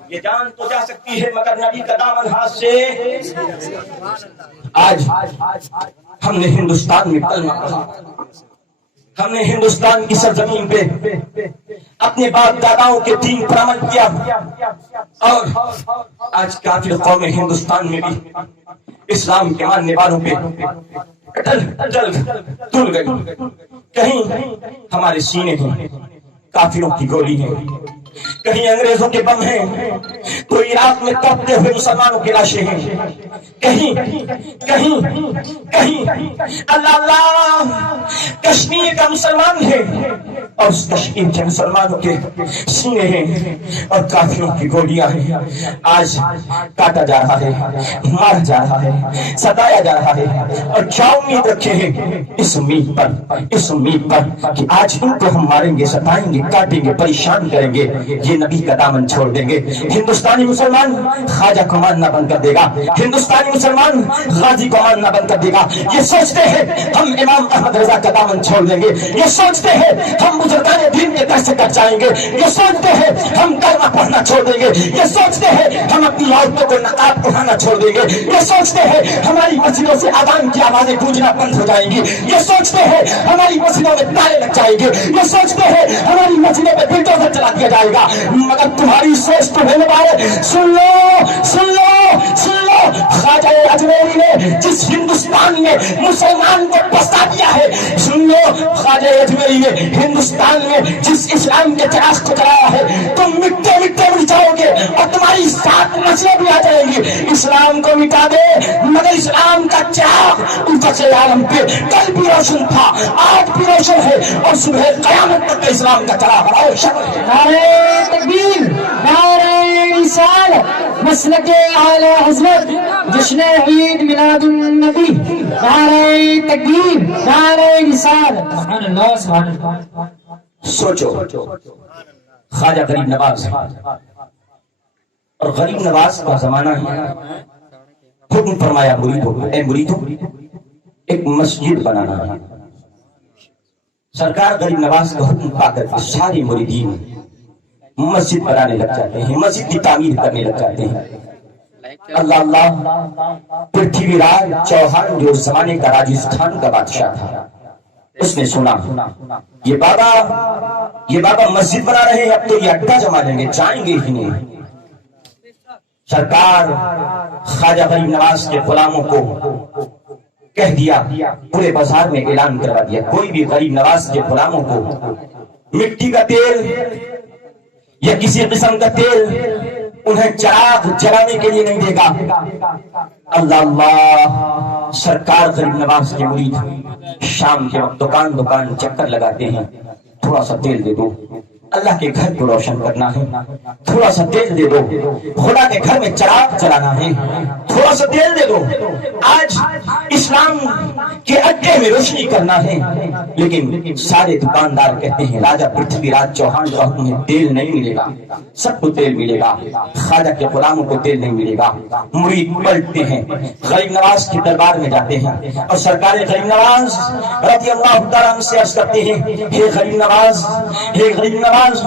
یہ جان تو جا سکتی ہے مگر نبی کا دامن ہاتھ سے۔ آج ہم نے ہندوستان میں کلمہ پڑھا، ہم نے ہندوستان کی سرزمین پہ اپنے باپ داداؤں کے دین پر عمل کیا، اور آج کافر قوم ہندوستان میں بھی اسلام کے ماننے والوں پہ تل گئی، کہیں ہمارے سینے ہیں کافروں کی گولی ہے، کہیں انگریزوں کے بم ہیں، کوئی عراق میں تڑپتے ہوئے مسلمانوں کی لاشیں ہیں، کہیں کہیں کہیں اللہ اللہ کشمیر کا مسلمان ہے اور اس کشمیر کے مسلمانوں کے سینے ہیں اور کافروں کی گولیاں ہیں۔ آج کاٹا جا رہا ہے، مارا جا رہا ہے، ستایا جا رہا ہے، اور کیا امید رکھے ہیں؟ اس امید پر کہ آج ان کو ہم ماریں گے، ستائیں گے، کاٹیں گے، پریشان کریں گے، یہ نبی کا دامن چھوڑ دیں گے۔ ہندوستانی مسلمان خواجہ کو ماننا بند کر دے گا، ہندوستانی مسلمان غازی کو ماننا بند کر دے گا، یہ سوچتے ہیں ہم امام احمد رضا کا دامن چھوڑ دیں گے، یہ سوچتے ہیں ہم بزرگان دین کے در سے کٹ جائیں گے، یہ سوچتے ہیں ہم کلمہ پڑھنا چھوڑ دیں گے، یہ سوچتے ہیں ہم اپنی عورتوں کو نقاب پہنانا چھوڑ دیں گے، یہ سوچتے ہیں ہماری مسجدوں سے اذان کی آوازیں گونجنا بند ہو جائیں گی، یہ سوچتے ہیں ہماری مسجدوں میں تالے لگ جائیں گے، یہ سوچتے ہیں ہماری مسجدوں میں بلڈوزر چلا دیا جائے گا، مگر تمہاری سوچ تو ہے مبارک۔ سن لو سن لو سن لو، خواجہ اجمیری نے جس ہندوستان میں مسلمان کو بسا دیا ہے، سن لو خواجہ اجمیری نے ہندوستان میں جس اسلام کے چراغ کو جلایا ہے، تم مٹے مٹے مٹ جاؤ گے اور تمہاری سات نسلیں بھی آ جائیں گی۔ اسلام کو مٹا دے مگر اسلام کا چراغ اوپر عالم پہ کل بھی روشن تھا، آج بھی روشن ہے، اور صبح قیامت تک اسلام کا چراغ روشن ہے۔ نعرہ تکبیر، نعرہ رسالت، مسلک اعلی حضرت، جشن عید میلاد النبی، نعرہ تکبیر، نعرہ رسالت، سبحان اللہ سبحان اللہ۔ سوچو خواجہ غریب نواز، اور غریب نواز کا زمانہ ہے، حکم فرمایا مریدوں کو، اے مریدوں ایک مسجد بنانا ہے۔ سرکار غریب نواز کا حکم پا کر سارے مریدین مسجد بنانے لگ جاتے ہیں، مسجد کی تعمیر کرنے لگ جاتے ہیں۔ اللہ اللہ، پرتھوی راج چوہان جو اس زمانے کا راجستھان کا بادشاہ تھا، اس نے سنا یہ بابا مسجد بنا رہے ہیں، اب تو یہ اڈا جما لیں گے، جائیں گے ہی نہیں۔ سرکار خواجہ غریب نواز کے غلاموں کو کہہ دیا، پورے بازار میں اعلان کروا دیا، کوئی بھی غریب نواز کے غلاموں کو مٹی کا تیل یا کسی قسم کا تیل انہیں چراغ جلانے کے لیے نہیں دے گا۔ اللہ اللہ، سرکار غریب نواز کے مرید شام کے وقت دکان چکر لگاتے ہیں، تھوڑا سا تیل دے دو، اللہ کے گھر کو روشن کرنا ہے، تھوڑا سا تیل دے دو، خدا کے گھر میں چراغ جلانا ہے، تھوڑا سا تیل دے دو۔ آج اسلام کے اڈے میں روشنی کرنا ہے، لیکن سارے دکاندار کہتے ہیں راجہ پرتھوی راج چوہان کو تمہیں تیل نہیں ملے گا، سب کو تیل ملے گا، خواجہ کے غلاموں کو تیل نہیں ملے گا۔ مرید پلٹتے ہیں، غریب نواز کے دربار میں جاتے ہیں اور سرکار غریب نواز رضی اللہ تعالیٰ عنہ سے عرض کرتے ہیں، ہے غریب نواز، ہے غریب نواز،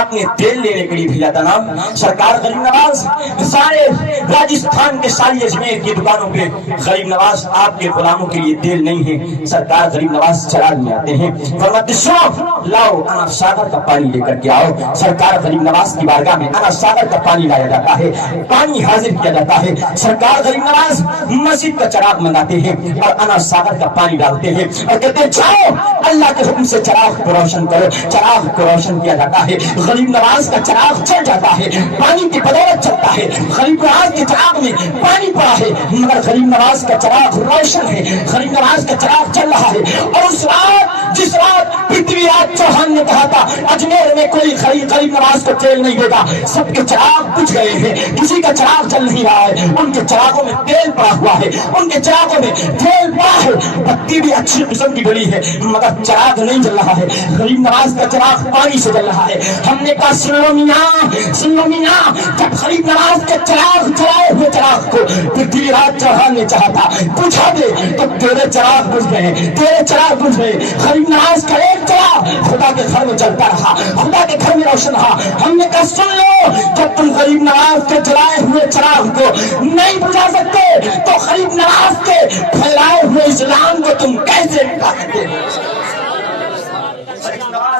آپ نے تیل لینے کے لیے بھیجا تھا نا۔ سرکار غریب نواز سارے راجستھان کے ساری اجمیر کی دکانوں پہ غریب نواز آپ کے غلاموں کے لیے تیل نہیں ہے۔ سرکار غریب نواز چراغ میں آتے ہیں، فرماتے سنو لاؤ انار ساگر کا پانی لے کر کے آؤ۔ سرکار غریب نواز کی بارگاہ میں انار ساگر کا پانی لایا جاتا ہے، پانی حاضر کیا جاتا ہے۔ سرکار غریب نواز مسجد کا چراغ منگاتے ہیں اور انار ساگر کا پانی ڈالتے ہیں اور کہتے ہیں جاؤ اللہ کے حکم سے چراغ کو روشن کرو۔ چراغ کو روشن کیا جاتا ہے، غریب نواز کا چراغ چل جاتا ہے، پانی کی بدولت چلتا ہے۔ غریب نواز کے چراغ میں پانی پڑا ہے مگر غریب نواز کا چراغ روشن ہے، غریب نواز کا چراغ چل رہا ہے۔ اور اس رات جس رات پرتھوی راج چوہان نے کہا تھا اجمیر میں کوئی غریب نواز کو تیل نہیں دے گا، سب کے چراغ بجھ گئے ہیں، کسی کا چراغ چل نہیں رہا ہے، ان کے چراغوں میں تیل پڑا ہوا ہے، ان کے چراغوں میں تیل پڑا ہے، بتی بھی اچھی قسم کی ڈلی ہے مگر چراغ نہیں جل رہا ہے، غریب نواز کا چراغ پانی سے جل رہا ہے۔ ہم نے کہا سن لو میاں، جب غریب نواز کے چراغ جلائے ہوئے چراغ کو پرتھوی راج چوہان نے چاہا تھا بجھا دے تو تیرے چراغ بجھ گئے، تیرے چراغ بجھ گئے۔ غریب نواز کا ایک چراغ خدا کے گھر میں جلتا رہا، خدا کے گھر میں روشن رہا۔ ہم نے کہا سن لو، جب تم غریب نواز کے جلائے ہوئے چراغ کو نہیں بجھا سکتے تو غریب نواز کے پھیلائے ہوئے اسلام کو تم کیسے مٹا سکتے ہو؟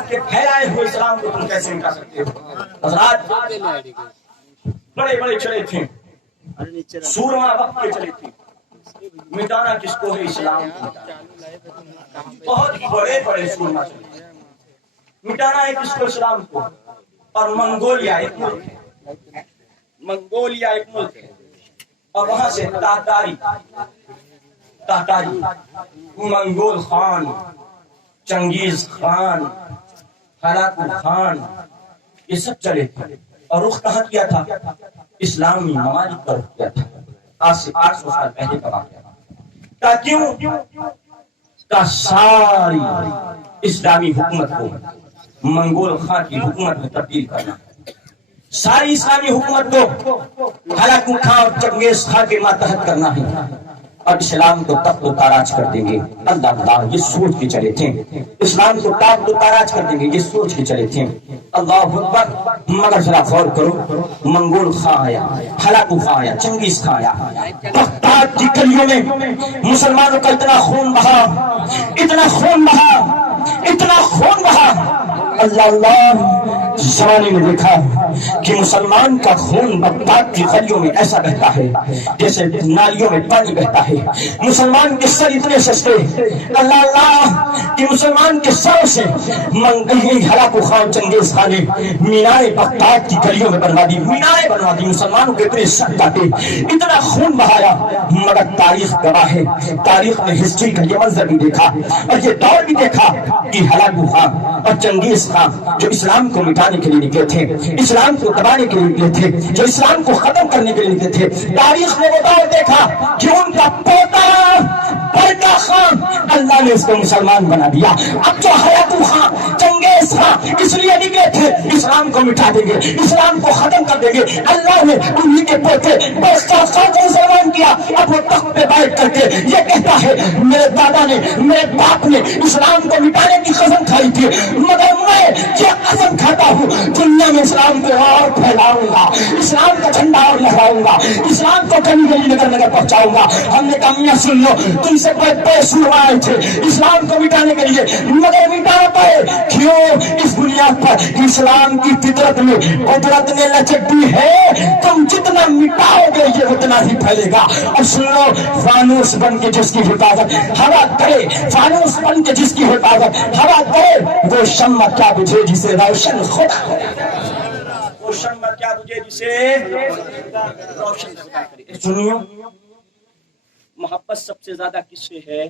کے پھیلائے ہوئے اسلام کو تم کیسے مٹا سکتے ہو؟ حضرات بڑے بڑے چلے تھے، سورما وقت کے چلے تھے، مٹانا کس کو ہے؟ اسلام کو بہت بڑے بڑے سورما چلے، مٹانا ہے کس کو؟ اسلام کو۔ اور منگولیا ایک ملک ہے، منگولیا ایک ملک ہے اور وہاں سے تاتاری منگول خان، چنگیز خان، ہلاکو خان، یہ سب چلے تھے اور رخ کہاں کیا تھا؟ اسلامی ممالک پر رخ کیا تھا۔ آج سے 800 سال پہلے کا واقعہ تھا، ساری اسلامی حکومت کو منگول خان کی حکومت میں تبدیل کرنا، ساری اسلامی حکومت کو ہلاکو خان اور چنگیز خان کے ماتحت کرنا ہے اور اسلام کو تخت و تاراج کر دیں گے۔ اللہ یہ سوچ کے چلے تھے، اسلام کو تخت و تاراج کر دیں گے، یہ سوچ کے چلے تھے۔ اللہ اکبر، مگر ذرا غور کرو، منگول خان آیا، ہلاکو خان آیا، چنگیز خان آیا، بغداد کی گلیوں میں مسلمانوں کا اتنا خون بہا، اتنا خون بہا، اتنا خون بہا، اللہ زمانے میں دیکھا کہ مسلمان کا خون بغداد کی گلیوں میں ایسا بہتا ہے جیسے نالیوں میں پانی بہتا ہے۔ مسلمان کے سر اتنے سستے، اللہ کہ مسلمان کے سر سے ہلاکو خان چنگیز خان نے میناریں بغداد کی گلیوں میں بنوا دی، میناریں بنوا دی، مسلمانوں کے اتنے سر کاٹے، اتنا خون بہایا، مگر تاریخ گواہ ہے، تاریخ میں ہسٹری کا یہ منظر بھی دیکھا اور یہ دور بھی دیکھا کہ ہلاکو خان اور چنگیز خان جو اسلام کو مٹانے کے لیے نکلے تھے، اسلام کو دبانے کے لیے نکلے تھے، جو اسلام کو ختم کرنے کے لیے نکلے تھے، تاریخ نے وہ دور دیکھا کہ ان کا پوتا برکا خان اللہ نے اس کو مسلمان بنا دیا۔ اب جو ہلاکو خان چنگیز خان اس لیے نکلے تھے اسلام کو مٹا دیں گے، اسلام کو ختم کر دیں گے، اللہ نے انہی کے پوتے برکا خان کو مسلمان کیا۔ اب وہ تخت پہ بیٹھ کر کے یہ کہتا ہے میرے دادا نے، میرے باپ نے اسلام کو مٹانے کی قسم کھائی تھی، مگر میں یہ قسم کھاتا ہوں دنیا میں اسلام کو اور پھیلاؤں گا، اسلام کا جھنڈا اور لہراؤں گا، اسلام کو گلی گلی نگر نگر پہنچاؤں گا۔ ہم نے کہا میاں سن لو، تم سے بڑے سورما آئے تھے اسلام کو مٹانے کے لیے، مگر مٹا پائے کیوں؟ اس بنیاد پر اسلام کی فطرت میں قدرت نے لچک دی ہے، تم جتنا مٹاؤ گے یہ اتنا ہی پھیلے گا۔ اور سن لو، فانوس بن کے جس کی حفاظت ہوا کرے، فانوس بن کے جس کی حفاظت ہوا کرے، وہ شمع کیا بجھے جسے روشن خدا ہو، وہ شمع کیا بجھے جسے روشن خدا کرے۔ سنیو، محبت سب سے زیادہ کس سے ہے؟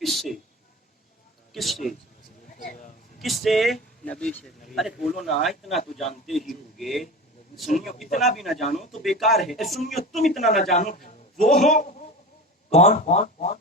کس سے؟ کس سے؟ کس سے؟ ارے بولو نا، اتنا تو جانتے ہی ہوگے. سنیو اتنا بھی نہ جانو تو بیکار ہے. سنیو تم اتنا نہ جانو وہ ہو کون؟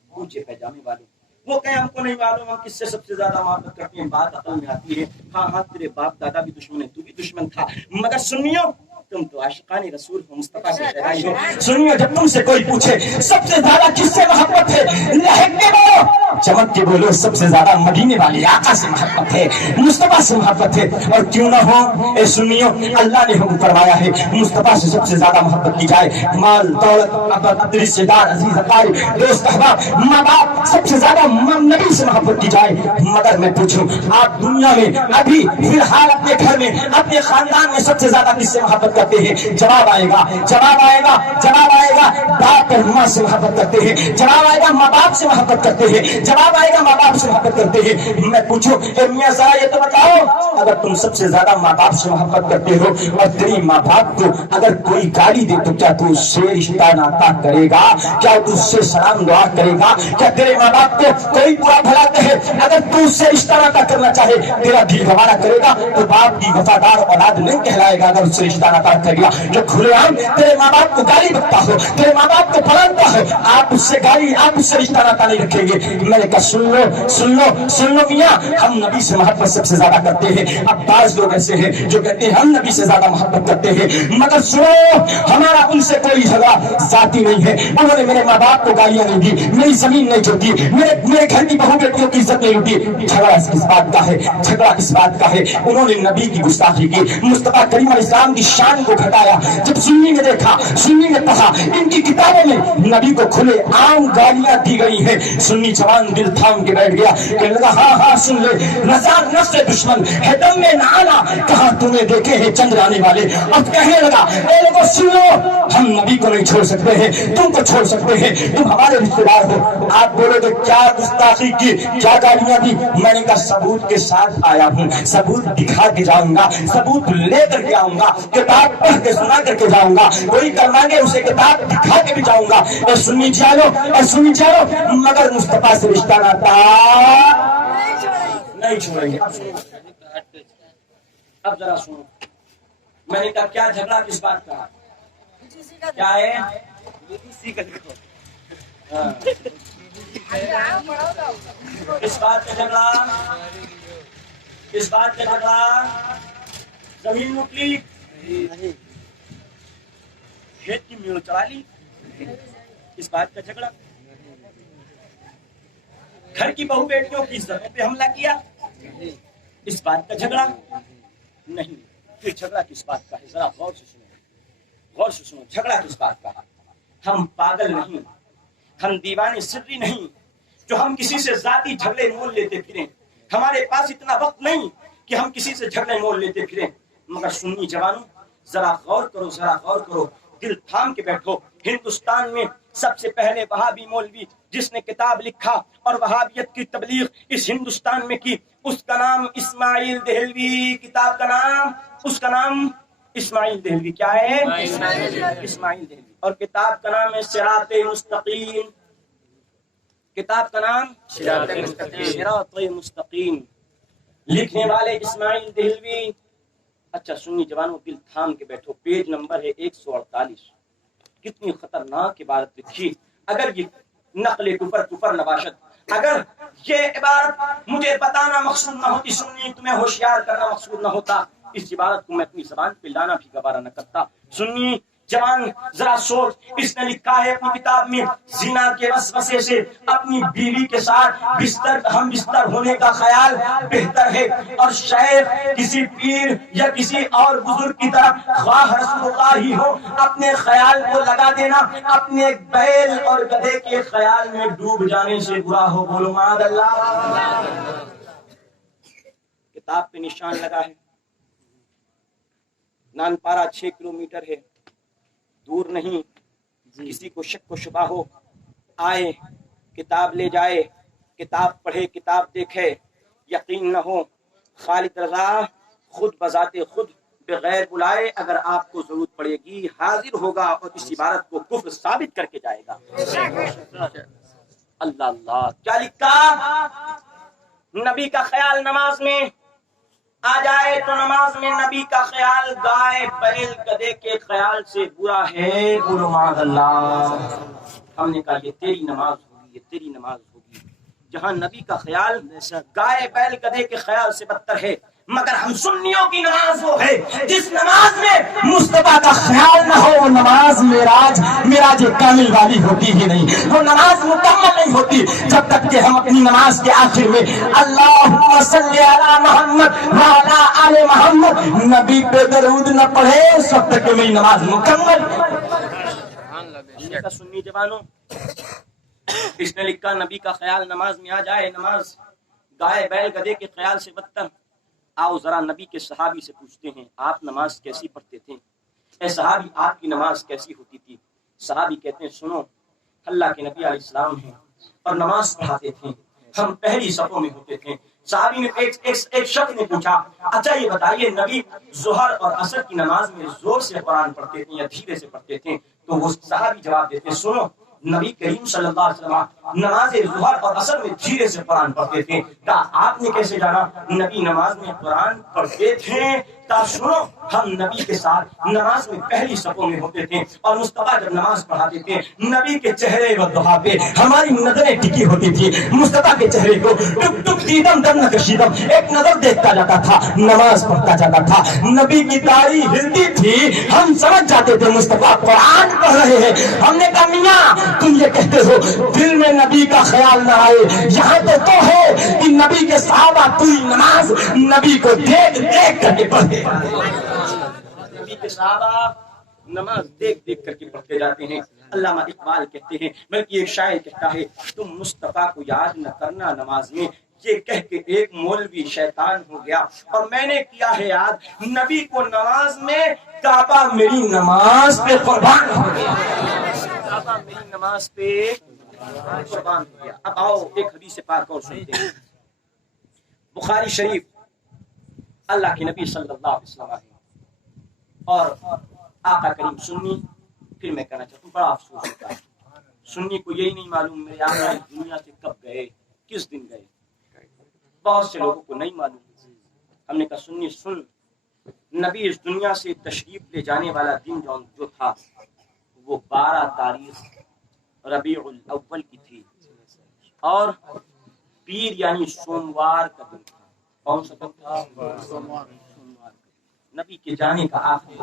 اونچے پیجامے والے. وہ کہیں ہم کو نہیں معلوم ہم کس سے سب سے زیادہ محبت کرتے ہیں. بات عقل میں آتی ہے. ہاں ہاں تیرے باپ دادا بھی دشمن ہے، تو بھی دشمن تھا، مگر سنیو تم تو عاشقان رسول ہو، مصطفیٰ سے پیدائی ہو. سنیو جب تم سے کوئی پوچھے سب سے زیادہ کس سے محبت ہے، لہک کے بولو، چمک کے بولو، سب سے زیادہ مدینے والے آقا سے محبت ہے، مصطفیٰ سے محبت ہے. اور کیوں نہ ہو اے سنیو، اللہ نے حکم فرمایا ہے مصطفیٰ سے سب سے زیادہ محبت کی جائے. مال دولت رشتے دار عزیز اقارب دوست احباب ماں باپ سب سے زیادہ نبی سے محبت کی جائے. مگر میں پوچھوں آپ دنیا میں ابھی فی الحال اپنے گھر میں اپنے خاندان میں سب سے زیادہ کس سے محبت کرتے ہیں؟ جواب آئے گا، جواب آئے گا، جواب آئے گا باپ اور ماں سے محبت کرتے ہیں. جواب آئے گا ماں باپ سے محبت کرتے ہیں. جواب آئے گا ماں باپ سے محبت کرتے ہیں. میں پوچھوں اے میاں ذرا یہ تو بتاؤ، اگر تم سب سے زیادہ ماں باپ سے محبت کرتے ہو اور تیری ماں باپ کو اگر کوئی گالی دے تو کیا تو اس سے رشتہ ناتا کرے گا؟ کیا تو اس سے سلام دعا کرے گا؟ کیا تیرے ماں باپ کو کوئی برا بھلا کہے اگر تو اس سے رشتہ ناتا کرنا چاہے تیرا دل گوارا کرے گا؟ تو باپ کی وفادار اولاد نہیں کہلائے گا اگر اس سے رشتہ ناتا کرے گا. جو کھلے عام تیرے ماں باپ کو گالی بکتا ہو، تیرے ماں باپ کو پلانتا ہو، آپ اس سے گالی، آپ اس سے رشتہ ناتا نہیں رکھیں گے. میں نے کہا سن لو سن لو سن لو میاں، ہم نبی سے محبت سب سے زیادہ کرتے ہیں. اب بعض لوگ ایسے ہیں جو کہتے ہیں ہم نبی سے زیادہ محبت کرتے ہیں، مگر سنو ہمارا ان سے کوئی جھگڑا ذاتی نہیں ہے. انہوں نے میرے ماں باپ کو گالیاں نہیں دی، میری زمین نہیں جوتی، میرے گھر کی بہو بیٹیوں کی عزت نہیں لوٹی. جھگڑا کس بات کا ہے؟ جھگڑا کس بات کا ہے؟ انہوں نے نبی کی گستاخی کی، مصطفیٰ کریم علیہ السلام کی شان کو گھٹایا. جب سنی نے دیکھا، سنی نے پڑھا ان کی کتابوں میں نبی کو کھلے عام گالیاں دی گئی ہیں. سنی جوان دل تھام کے بیٹھ گیا، کہنے لگا ہاں ہاں سن لے، نظر نفس دشمن ہے دم میں نہ آنا، کہاں تمہیں دیکھے ہیں چند آنے والے. اب کہنے لگا اے لوگوں سن لو، ہم نبی کو نہیں چھوڑ سکتے ہیں، تم کو چھوڑ سکتے ہیں، تم ہمارے رشتے دار ہو. آپ بولے تو کیا گستاخی کی، کیا گالیاں دی؟ میں نے کہا ثبوت کے ساتھ آیا ہوں، ثبوت دکھا کے جاؤں گا، ثبوت لے کر کے آؤں گا، کتاب پڑھ کے سنا کر کے جاؤں گا، کوئی کر مانگے اسے کتاب دکھا کے بھی جاؤں گا. اے سنی چالو، اے سنی چالو، مگر مصطفیٰ سے رشتہ ناتا نہیں چھوڑیں گے. اب ذرا سنو، میں نے کہا کیا جھگڑا کس بات کا کیا ہے؟ اس بات کا جھگڑا، اس بات کا جھگڑا زمین اٹھی کھیت کی میول چڑھا لی، اس بات کا جھگڑا. گھر کی بہو بیٹیوں کی عزتوں پہ حملہ کیا، اس بات کا جھگڑا نہیں. پھر جھگڑا کس بات کا ہے؟ ذرا غور سے سنو، غور سے سنو، جھگڑا کس بات کا ہے؟ ہم پاگل نہیں، ہم دیوانے سری نہیں جو ہم کسی سے ذاتی جھگڑے مول لیتے پھریں. ہمارے پاس اتنا وقت نہیں کہ ہم کسی سے جھگڑے مول لیتے پھریں. مگر سنی جوانوں ذرا غور کرو، ذرا غور کرو، دل تھام کے بیٹھو. ہندوستان میں سب سے پہلے وہابی مولوی جس نے کتاب لکھا اور وہابیت کی تبلیغ اس ہندوستان میں کی، اس کا نام اسماعیل دہلوی. کتاب کا نام، اس کا نام اسماعیل دہلوی. کیا ہے؟ اسماعیل دہلوی. اور کتاب کا نام ہے صراط مستقیم. کتاب کا نام صراط مستقیم. لکھنے والے اسماعیل دہلوی. اچھا سنی جوانوں دل تھام کے بیٹھو، پیج نمبر ہے 148. کتنی خطرناک عبارت لکھی. اگر یہ نقل کفر نباشت، اگر یہ عبارت مجھے بتانا مقصود نہ ہوتی، سنی تمہیں ہوشیار کرنا مقصود نہ ہوتا، اس عبارت کو میں اپنی زبان پہ لانا بھی گوارا نہ کرتا. سنی جوان ذرا سوچ، اس نے لکھا ہے اپنی کتاب میں زنا کے وسوسے سے اپنی بیوی کے ساتھ ہم بستر ہونے کا خیال بہتر ہے. اور شیخ کسی پیر یا کسی اور بزرگ کی طرف خواہ رسول اللہ ہی ہو، اپنے خیال کو لگا دینا اپنے بیل اور گدھے کے خیال میں ڈوب جانے سے برا ہو. بولو معاذ اللہ. کتاب پہ نشان لگا ہے. نانپارا 6 کلومیٹر ہے، دور نہیں. کسی کو شک و شبہ ہو آئے، کتاب لے جائے، کتاب پڑھے، کتاب دیکھے. یقین نہ ہو خالد رضا خود بذات خود بغیر بلائے اگر آپ کو ضرورت پڑے گی حاضر ہوگا اور اس عبارت کو کفر ثابت کر کے جائے گا. اللہ اللہ. کیا لکھا؟ نبی کا خیال نماز میں آ جائے تو نماز میں نبی کا خیال گائے بیل گدھے کے خیال سے برا ہے، بولو معاذ اللہ۔ ہم نے کہا یہ تیری نماز ہوگی، یہ تیری نماز ہوگی جہاں نبی کا خیال گائے بیل گدھے کے خیال سے بدتر ہے۔ مگر ہم سنیوں کی نماز وہ ہے جس نماز میں مصطفیٰ کا خیال نہ ہو، وہ نماز معراج کامل والی ہوتی ہی نہیں، وہ نماز مکمل نہیں ہوتی جب تک کہ ہم اپنی نماز کے آخر میں اللہم صلی علی محمد وعلی آل محمد نبی پہ درود نہ پڑھے، اس وقت تک کہ میری نماز مکمل۔ سنی جوانوں، اس نے لکھا نبی کا خیال نماز میں آ جائے، نماز گائے بیل گدھے کے خیال سے بدتر۔ آؤ ذرا نبی کے صحابی سے پوچھتے ہیں آپ نماز کیسی پڑھتے تھے؟ اے صحابی آپ کی نماز کیسی ہوتی تھی؟ صحابی کہتے ہیں سنو، اللہ کے نبی علیہ السلام ہیں اور نماز پڑھاتے تھے، ہم پہلی صفوں میں ہوتے تھے۔ صحابی نے ایک شخص نے پوچھا اچھا یہ بتائیے نبی ظہر اور عصر کی نماز میں زور سے قرآن پڑھتے تھے یا دھیرے سے پڑھتے تھے؟ تو وہ صحابی جواب دیتے ہیں سنو، نبی کریم صلی اللہ علیہ وسلم نماز ظہر اور عصر میں دھیرے سے قرآن پڑھتے تھے۔ کہا آپ نے کیسے جانا نبی نماز میں قرآن پڑھتے تھے؟ کہا سنو، ہم نبی کے ساتھ نماز میں پہلی صفوں میں ہوتے تھے اور مصطفیٰ جب نماز پڑھاتے تھے نبی کے چہرے و دعا پہ ہماری نظریں ٹکی ہوتی تھی، مصطفیٰ کے چہرے کو ٹک ٹک دیدم در نہ کشیدم ایک نظر دیکھتا جاتا تھا، نماز پڑھتا جاتا تھا، نبی کی داڑھی ہلتی تھی، ہم سمجھ جاتے تھے مصطفیٰ قرآن پڑھ رہے ہیں۔ ہم نے کہا میاں تم یہ کہتے ہو دل میں نبی کا خیال نہ آئے، یہاں تو ہے کہ نبی کے صحابہ پوری نماز نبی کو دیکھ دیکھ کر کے پڑھتے، نبی کے صحابہ نماز دیکھ دیکھ کر کے پڑھتے جاتے ہیں۔ علامہ اقبال کہتے ہیں بلکہ ایک شاعر کہتا ہے تم مصطفیٰ کو یاد نہ کرنا نماز میں، یہ کہہ کے ایک مولوی شیطان ہو گیا اور میں نے کیا ہے یاد نبی کو نماز میں، کعبہ میری نماز پہ قربان ہو گیا، کعبہ میری نماز پہ قربان ہو گیا۔ اب آؤ ایک حدیث پاک اور سنتے ہیں، بخاری شریف، اللہ کے نبی صلی اللہ علیہ وسلم ہے اور آقا کریم سنی۔ پھر میں کہنا چاہتا ہوں بڑا افسوس ہوتا ہے سنی کو یہی نہیں معلوم میرے آقا دنیا سے کب گئے، کس دن گئے، بہت سے لوگوں کو نہیں معلوم۔ ہم نے کہا سنی سن، نبی اس دنیا سے تشریف لے جانے والا دن جو تھا وہ 12 تاریخ ربیع الاول کی تھی اور پیر یعنی سوموار کا دن تھا۔ کون سا دن تھا؟ سوموار۔ نبی کے جانے کا آخری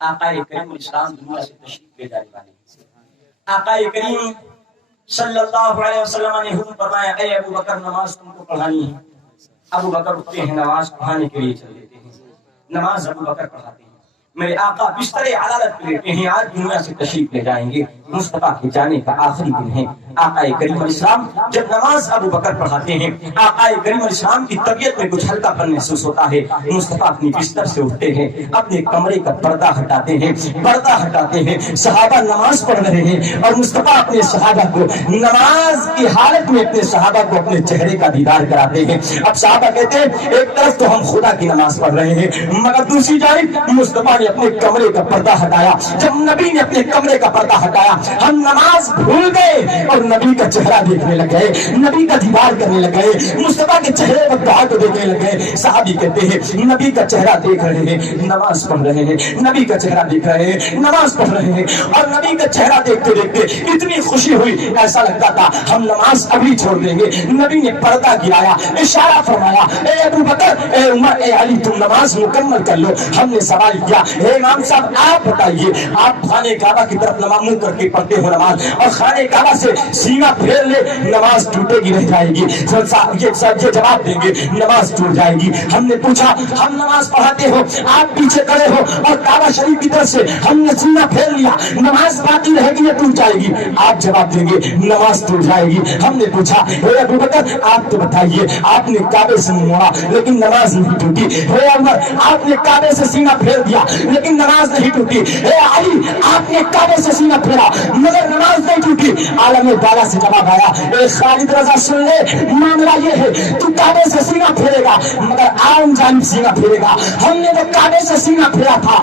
آقا کریم الاسلام دنیا سے تشریف لے جانے والے آقا کریم صلی اللہ علیہ وسلم نے حکم فرمایا اے ابو بکر نماز تم کو پڑھانی ہے۔ ابو بکر اٹھتے ہیں نماز پڑھانے کے لیے چل دیتے ہیں، نماز ابو بکر پڑھاتے ہیں۔ میرے آقا بستر عدالت پہ لیتے ہیں، آج دنیا سے تشریف لے جائیں گے، مصطفیٰ کے جانے کا آخری دن ہے۔ آقا کریم علیہ السلام جب نماز ابو بکر پڑھاتے ہیں، آقا کریم علیہ السلام کی طبیعت میں کچھ ہلکا پن محسوس ہوتا ہے، مصطفیٰ اپنی بستر سے اٹھتے ہیں، اپنے کمرے کا پردہ ہٹاتے ہیں، صحابہ نماز پڑھ رہے ہیں اور مصطفیٰ اپنے صحابہ کو نماز کی حالت میں اپنے صحابہ کو اپنے چہرے کا دیدار کراتے ہیں۔ اب صحابہ کہتے ہیں ایک طرف تو ہم خدا کی نماز پڑھ رہے ہیں مگر دوسری جانب مصطفیٰ نے اپنے کمرے کا پردہ ہٹایا۔ جب نبی نے اپنے کمرے کا پردہ ہٹایا ہم نماز بھول گئے اور نبی کا چہرہ دیکھنے لگ گئے، نبی کا دیدار کرنے لگ گئے، مصطفیٰ کے چہرے پر دعا کو دیکھنے لگ گئے۔ صحابی کہتے ہیں نبی کا چہرہ دیکھ رہے ہیں، نماز پڑھ رہے ہیں، نبی کا چہرہ دیکھ رہے ہیں، نماز پڑھ رہے ہیں اور نبی کا چہرہ دیکھتے دیکھتے اتنی خوشی ہوئی ایسا لگتا تھا ہم نماز ابھی چھوڑ دیں گے۔ نبی نے پردہ گرایا، اشارہ فرمایا اے ابو بکر، اے عمر، اے علی تم نماز مکمل کر لو۔ ہم نے سوال کیا اے امام صاحب آپ بتائیے آپ خانہ کعبہ کی طرف منہ کر کے پڑھتے ہو نماز اور خانہ کعبہ سے سینہ پھیر لے نماز ٹوٹے گی رہ جائے گی؟ یہ جواب دیں گے نماز ٹوٹ جائے گی۔ ہم نے پوچھا ہم نماز پڑھاتے ہو آپ پیچھے کھڑے ہو اور کعبہ شریف کی طرف سے ہم نے سینہ پھیر لیا، نماز باقی رہے گی یا ٹوٹ جائے گی؟ آپ جواب دیں گے نماز ٹوٹ جائے گی۔ ہم نے پوچھا اے ابو بکر آپ تو بتائیے آپ نے کعبے سے منہ موڑا لیکن نماز نہیں ٹوٹی، اے عمر آپ نے کعبے سے سینہ پھیر دیا لیکن نماز نہیں ٹوٹی، اے علی آپ نے کعبے سے سینہ پھیرا مگر نماز نہیں ٹوٹی۔ عالم بالا سے جواب آیا اے خالد رضا سن لے معاملہ یہ ہے تو کعبے سے سینہ پھیرے گا مگر عام جانب سینہ پھیرے گا، ہم نے تو کعبے سے سینہ پھیرا تھا،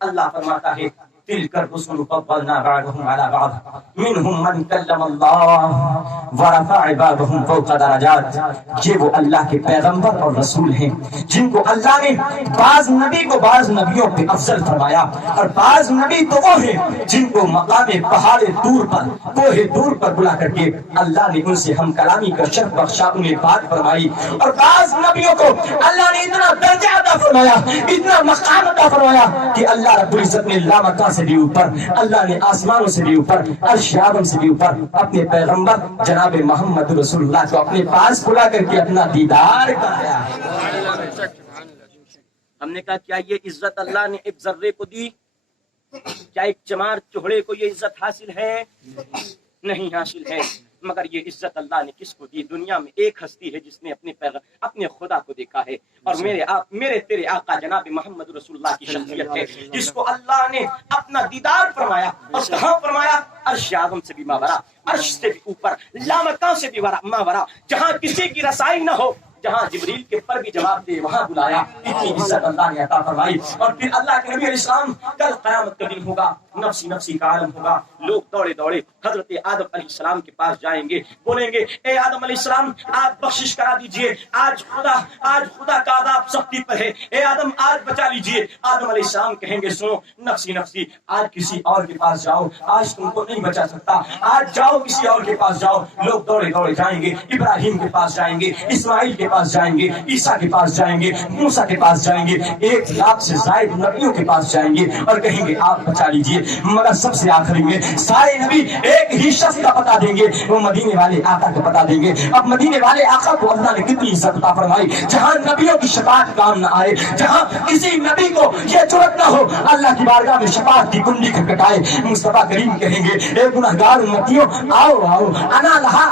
اللہ فرماتا ہے تلک الرسل فضلنا بعضهم على بعض منهم من کلم اللہ ورفع بعضهم فوق درجات. یہ وہ اللہ کے پیغمبر اور رسول ہیں جن کو اللہ نے بعض نبی کو بعض نبیوں پہ افضل فرمایا، اور بعض نبی تو وہ ہیں جن کو مقام پہاڑ دور پر کوہ دور پر بلا کر کے اللہ نے ان سے ہم کلامی کا شرف بخشا، انہیں بات فرمائی. اور بعض نبیوں کو اللہ نے اتنا درجہ عطا فرمایا، اتنا مقام عطا فرمایا کہ اللہ رب العزت نے لامکان سے بھی اوپر، اللہ نے آسمانوں سے بھی اوپر، عرش اعظم سے بھی اوپر اپنے پیغمبر جناب محمد رسول اللہ کو اپنے پاس بلا کر کے اپنا دیدار کرایا. ہم نے کہا کیا یہ عزت اللہ نے ایک ذرے کو دی؟ کیا ایک چمار چوہڑے کو یہ عزت حاصل ہے؟ نہیں حاصل ہے. مگر یہ عزت اللہ نے کس کو دی؟ دنیا میں ایک ہستی ہے جس نے اپنے خدا کو دیکھا ہے، اور میرے تیرے آقا جناب محمد رسول اللہ کی شخصیت ہے جس کو اللہ نے اپنا دیدار فرمایا. اور کہاں فرمایا؟ عرش اعظم سے بھی ماورا، عرش سے بھی اوپر، لامکان سے بھی ماورا، جہاں کسی کی رسائی نہ ہو، جہاں جبریل کے پر بھی جواب دے وہاں بلایا. اتنی عزت اللہ نے عطا فرمائی. اور پھر اللہ کے نبی علیہ السلام کل قیامت کا دن ہوگا، نفسی نفسی کا عالم ہوگا، لوگ دوڑے دوڑے حضرت آدم علیہ السلام کے پاس جائیں گے، بولیں گے اے آدم علیہ السلام آپ بخشش کرا دیجئے، آج خدا کا عذاب سختی پر ہے، اے آدم آج بچا لیجئے. آدم علیہ السلام کہیں گے سنو نفسی نفسی، آج کسی اور کے پاس جاؤ، آج تم کو نہیں بچا سکتا، آج جاؤ کسی اور کے پاس جاؤ. لوگ دوڑے دوڑے جائیں گے، ابراہیم کے پاس جائیں گے، اسماعیل کے پاس جائیں گے، عیسیٰ کے پاس جائیں گے، موسیٰ کے پاس جائیں گے، 1,00,000 سے زائد نبیوں کے پاس جائیں گے اور کہیں گے آپ بچا لیجئے. مگر سب سے آخری میں سارے نبی ایک ہی شخص کا پتہ دیں گے، وہ مدینے والے آقا کا پتہ دیں گے. اب مدینے والے آقا کو اللہ نے کتنی عزت عطا فرمائی، جہاں نبیوں کی شفاعت کام نہ آئے، جہاں کسی نبی کو یہ جرأت نہ ہو اللہ کی بارگاہ میں شفاعت کی کنڈی کھٹکھٹائے، مصطفیٰ کریم کہیں گے اے گنہگار امتیوں آؤ آؤ، انا لہا،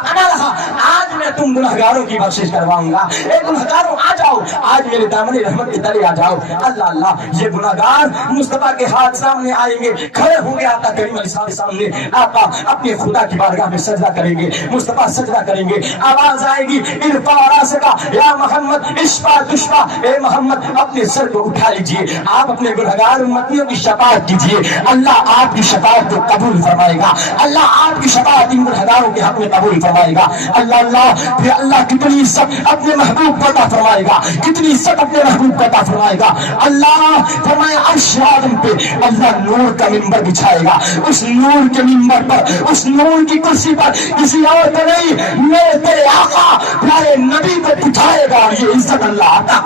آج میں تم گنہگاروں کی بخشش کرواؤں گا. اے گنہگاروں آ جاؤ، آج میرے دامن رحمت کے تلے آ جاؤ. اللہ یہ گنہگار مصطفیٰ کے ہاتھ سامنے آئیں گے، کھڑے ہوں گے آقا کریم علیہ السلام کے سامنے. آقا اپنے خدا کی بارگاہ میں سجدہ کریں گے، مصطفیٰ سجدہ کریں گے. آواز آئے گی ارفع راسک یا محمد اشفع تشفع، اے محمد اپنے سر کو اٹھا لیجئے، آپ اپنے گنہگار امتیوں کی شفاعت کیجئے. اللہ آپ کی شفاعت کو قبول فرمائے گا، اللہ آپ کی شفاعت ان گنہگاروں کے حق میں قبول فرمائے گا. اللہ پھر اللہ کتنی عزت اپنے محبوب کو عطا فرمائے گا، کتنی عزت اپنے محبوب کو عطا فرمائے گا. اللہ فرمایا عرش اعظم پہ اللہ نور کا منبر بچھائے گا، اس نور کے منبر پر، اس نور کی کرسی پر کسی اور کو نہیں، میرے تیرے آقا پیارے نبی کو بٹھائے گا. یہ عزت اللہ عطا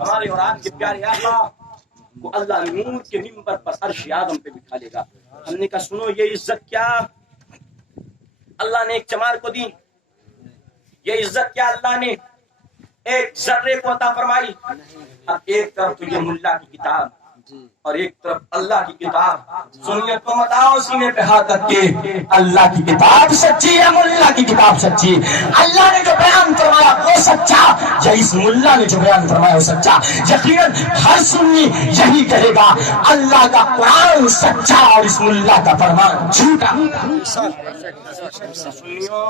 ہمارے اور آپ کے پیارے آقا کو اللہ نور کے منبر پر عرش اعظم پہ بٹھا لے گا. ہم نے کہا سنو یہ عزت کیا اللہ نے ایک چمار کو دی، یہ عزت کیا اللہ نے ایک ذرے کو عطا فرمائی. اب ایک طرف تو یہ ملا کی کتاب اور ایک طرف اللہ کی کتاب. سنیے تو بتاؤ سینے پہ ہاتھ رکھ کے اللہ کی کتاب سچی ہے، ملا کی کتاب سچی ہے. اللہ نے جو بیان فرمایا وہ سچا، یا اس ملا نے جو بیان فرمایا وہ سچا. یقیناً ہر سنی یہی کہے گا اللہ کا قرآن سچا اور اس ملا کا فرمان جھوٹا. سنیو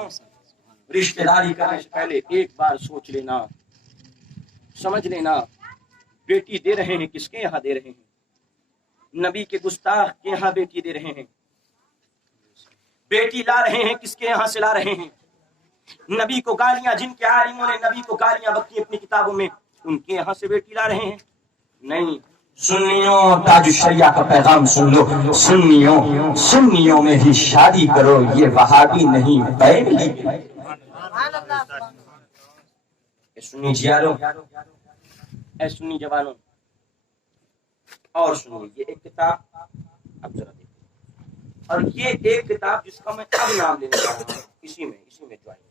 رشتہ داری کرنے سے پہلے ایک بار سوچ لینا، سمجھ لینا بیٹی دے رہے ہیں کس کے یہاں دے رہے ہیں؟ نبی کے گستاخ کے یہاں بیٹی دے رہے ہیں. بیٹی لا رہے ہیں کس کے یہاں سے لا رہے ہیں؟ نبی کو گالیاں، جن کے عالموں نے نبی کو گالیاں بکی اپنی کتابوں میں، ان کے یہاں سے بیٹی لا رہے ہیں؟ نہیں. سنیوں تاج الشریعہ کا پیغام سن لو، سنیوں میں ہی شادی کرو، یہ وہابی نہیں بیبلی. سنی جیاروں، اے سنی جوانوں، اور سنیے یہ ایک کتاب اب ذرا دیکھیں، اور یہ ایک کتاب جس کا میں اب نام لینے جا رہا ہوں، اسی میں جوائن،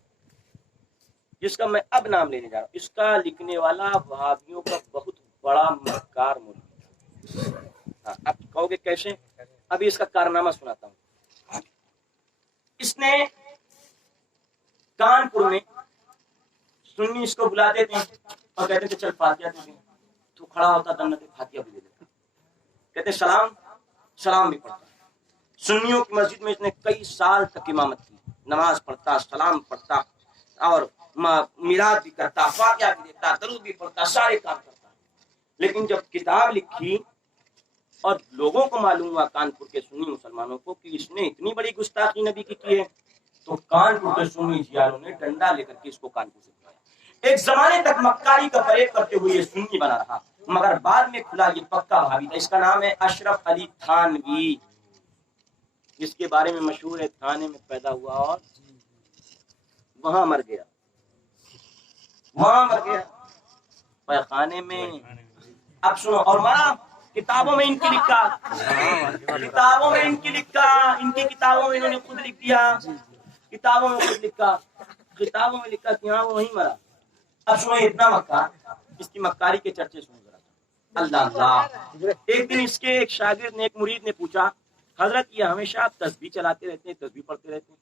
جس کا میں اب نام لینے جا رہا ہوں، اس کا لکھنے والا وہابیوں کا بہت بڑا مکار مولوی. اب کہو گے کیسے؟ ابھی اس کا کارنامہ سناتا ہوں. اس نے کانپور میں سنی اس کو بلاتے تھے اور کہتے تھے چل فاتحہ دے دیں، تو کھڑا ہوتا دنت فاتحہ بھی دے دیتا، کہتے سلام بھی پڑھتا. سنیوں کی مسجد میں اس نے کئی سال تک امامت کی، نماز پڑھتا، سلام پڑھتا اور میلاد بھی کرتا، فاتحہ بھی دیتا، درود بھی پڑھتا، سارے کام کرتا. لیکن جب کتاب لکھی اور لوگوں کو معلوم ہوا کانپور کے سنی مسلمانوں کو کہ اس نے اتنی بڑی گستاخی نبی کی ہے، تو کانپور کے سنی جیالوں نے ڈنڈا لے کر کے اس کو کانپور سے بلایا۔ ایک زمانے تک مکاری کا فریب کرتے ہوئے یہ سنی بنا رہا، مگر بعد میں کھلا یہ پکا بھابی تھا۔ اس کا نام ہے اشرف علی تھانوی، جس کے بارے میں مشہور ہے تھانے میں پیدا ہوا اور وہاں مر گیا، وہاں مر گیا پیخانے میں۔ اب سنو، اور مرا کتابوں میں ان کی لکھا، کتابوں میں ان کی لکھا، ان کی کتابوں میں انہوں نے خود لکھ دیا، کتابوں میں خود لکھا، کتابوں میں لکھا کہ ہاں وہ وہیں مرا۔ اب سنو اتنا مکار، اس کی مکاری کے چرچے سنو ذرا۔ اللہ اللہ، ایک دن اس کے ایک شاگرد نے، ایک مرید نے پوچھا، حضرت یہ ہمیشہ آپ تسبیح چلاتے رہتے ہیں، تسبیح پڑھتے رہتے ہیں،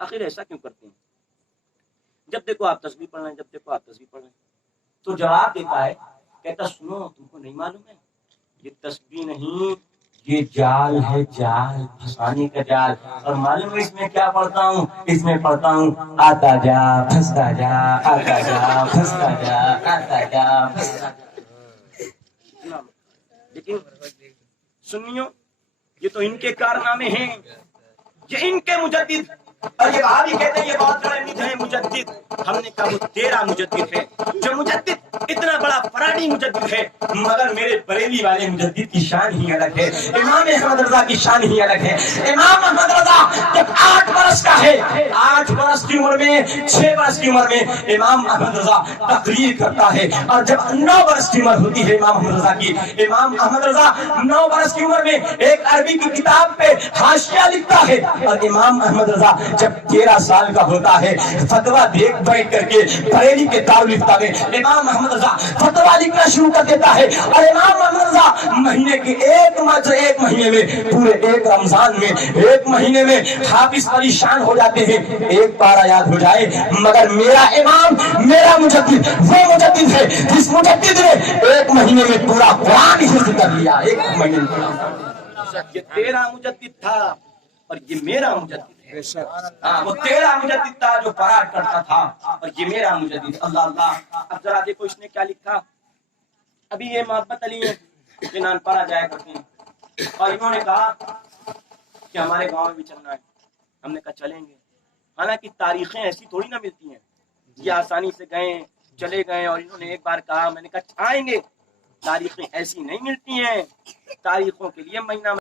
آخر ایسا کیوں کرتے ہیں؟ جب دیکھو آپ تسبیح پڑھ رہے ہیں، جب دیکھو آپ تسبیح پڑھ رہے ہیں۔ تو جواب دیتا ہے، کہتا سنو تم کو نہیں معلوم ہے یہ تسبیح نہیں، یہ جال ہے، جال، پھنسانے کا جال۔ اور معلوم ہے اس میں کیا پڑھتا ہوں؟ اس میں پڑھتا ہوں آتا جا پھنستا جا، آتا جا پھنستا جا، آتا جا پھنستا جا۔ لیکن سنیو، یہ تو ان کے کارنامے ہیں، یہ ان کے مجدد، اور یہ وہابی کہتے ہیں یہ بہت بڑے ہیں مجدد۔ ہم نے کہا وہ تیرا مجدد ہے، جو مجدد اتنا بڑا فراڈی مجدد ہے، مگر میرے بریلی والے مجدد کی شان ہی الگ ہے، امام احمد رضا کی شان ہی الگ ہے۔ امام احمد رضا جب 8 برس کا ہے، 8 برس کی عمر میں، 6 برس کی عمر میں امام احمد رضا تقریر کرتا ہے، اور جب 9 برس کی عمر ہوتی ہے امام احمد رضا کی، امام احمد رضا 9 برس کی عمر میں ایک عربی کی کتاب پہ حاشیہ لکھتا ہے، اور امام احمد رضا جب 13 سال کا ہوتا ہے فتویٰ دیکھ بیٹھ کر کے بریلی کے دارالفتہ میں امام احمد رضا فتویٰ لکھنا شروع کر دیتا ہے، اور امام احمد رضا مہینے کے ایک مہینے میں، پورے ایک رمضان میں، ایک مہینے میں حافظ پریشان ہو جاتے ہیں، ایک پارہ یاد ہو جائے، مگر میرا امام، میرا مجدد وہ مجدد ہے جس مجدد نے ایک مہینے میں پورا قرآن حفظ کر لیا، ایک مہینے میں۔ یہ تیرا مجدد تھا اور یہ میرا مجدد ہے۔ وہ تیرا مجدد تھا جو فراڈ کرتا تھا، اور یہ میرا مجدد۔ اللہ اللہ، اب ذرا دیکھو اس نے کیا لکھا۔ ابھی یہ محبت علی ہے، یہ نانپارہ جایا کرتے ہیں، اور انہوں نے کہا کہ ہمارے گاؤں میں بھی چلنا ہے۔ ہم نے کہا چلیں گے، حالانکہ تاریخیں ایسی تھوڑی نہ ملتی ہیں، یہ آسانی سے گئے چلے گئے، اور انہوں نے ایک بار کہا، میں نے کہا آئیں گے، تاریخیں ایسی نہیں ملتی ہیں، تاریخوں کے لیے مہینہ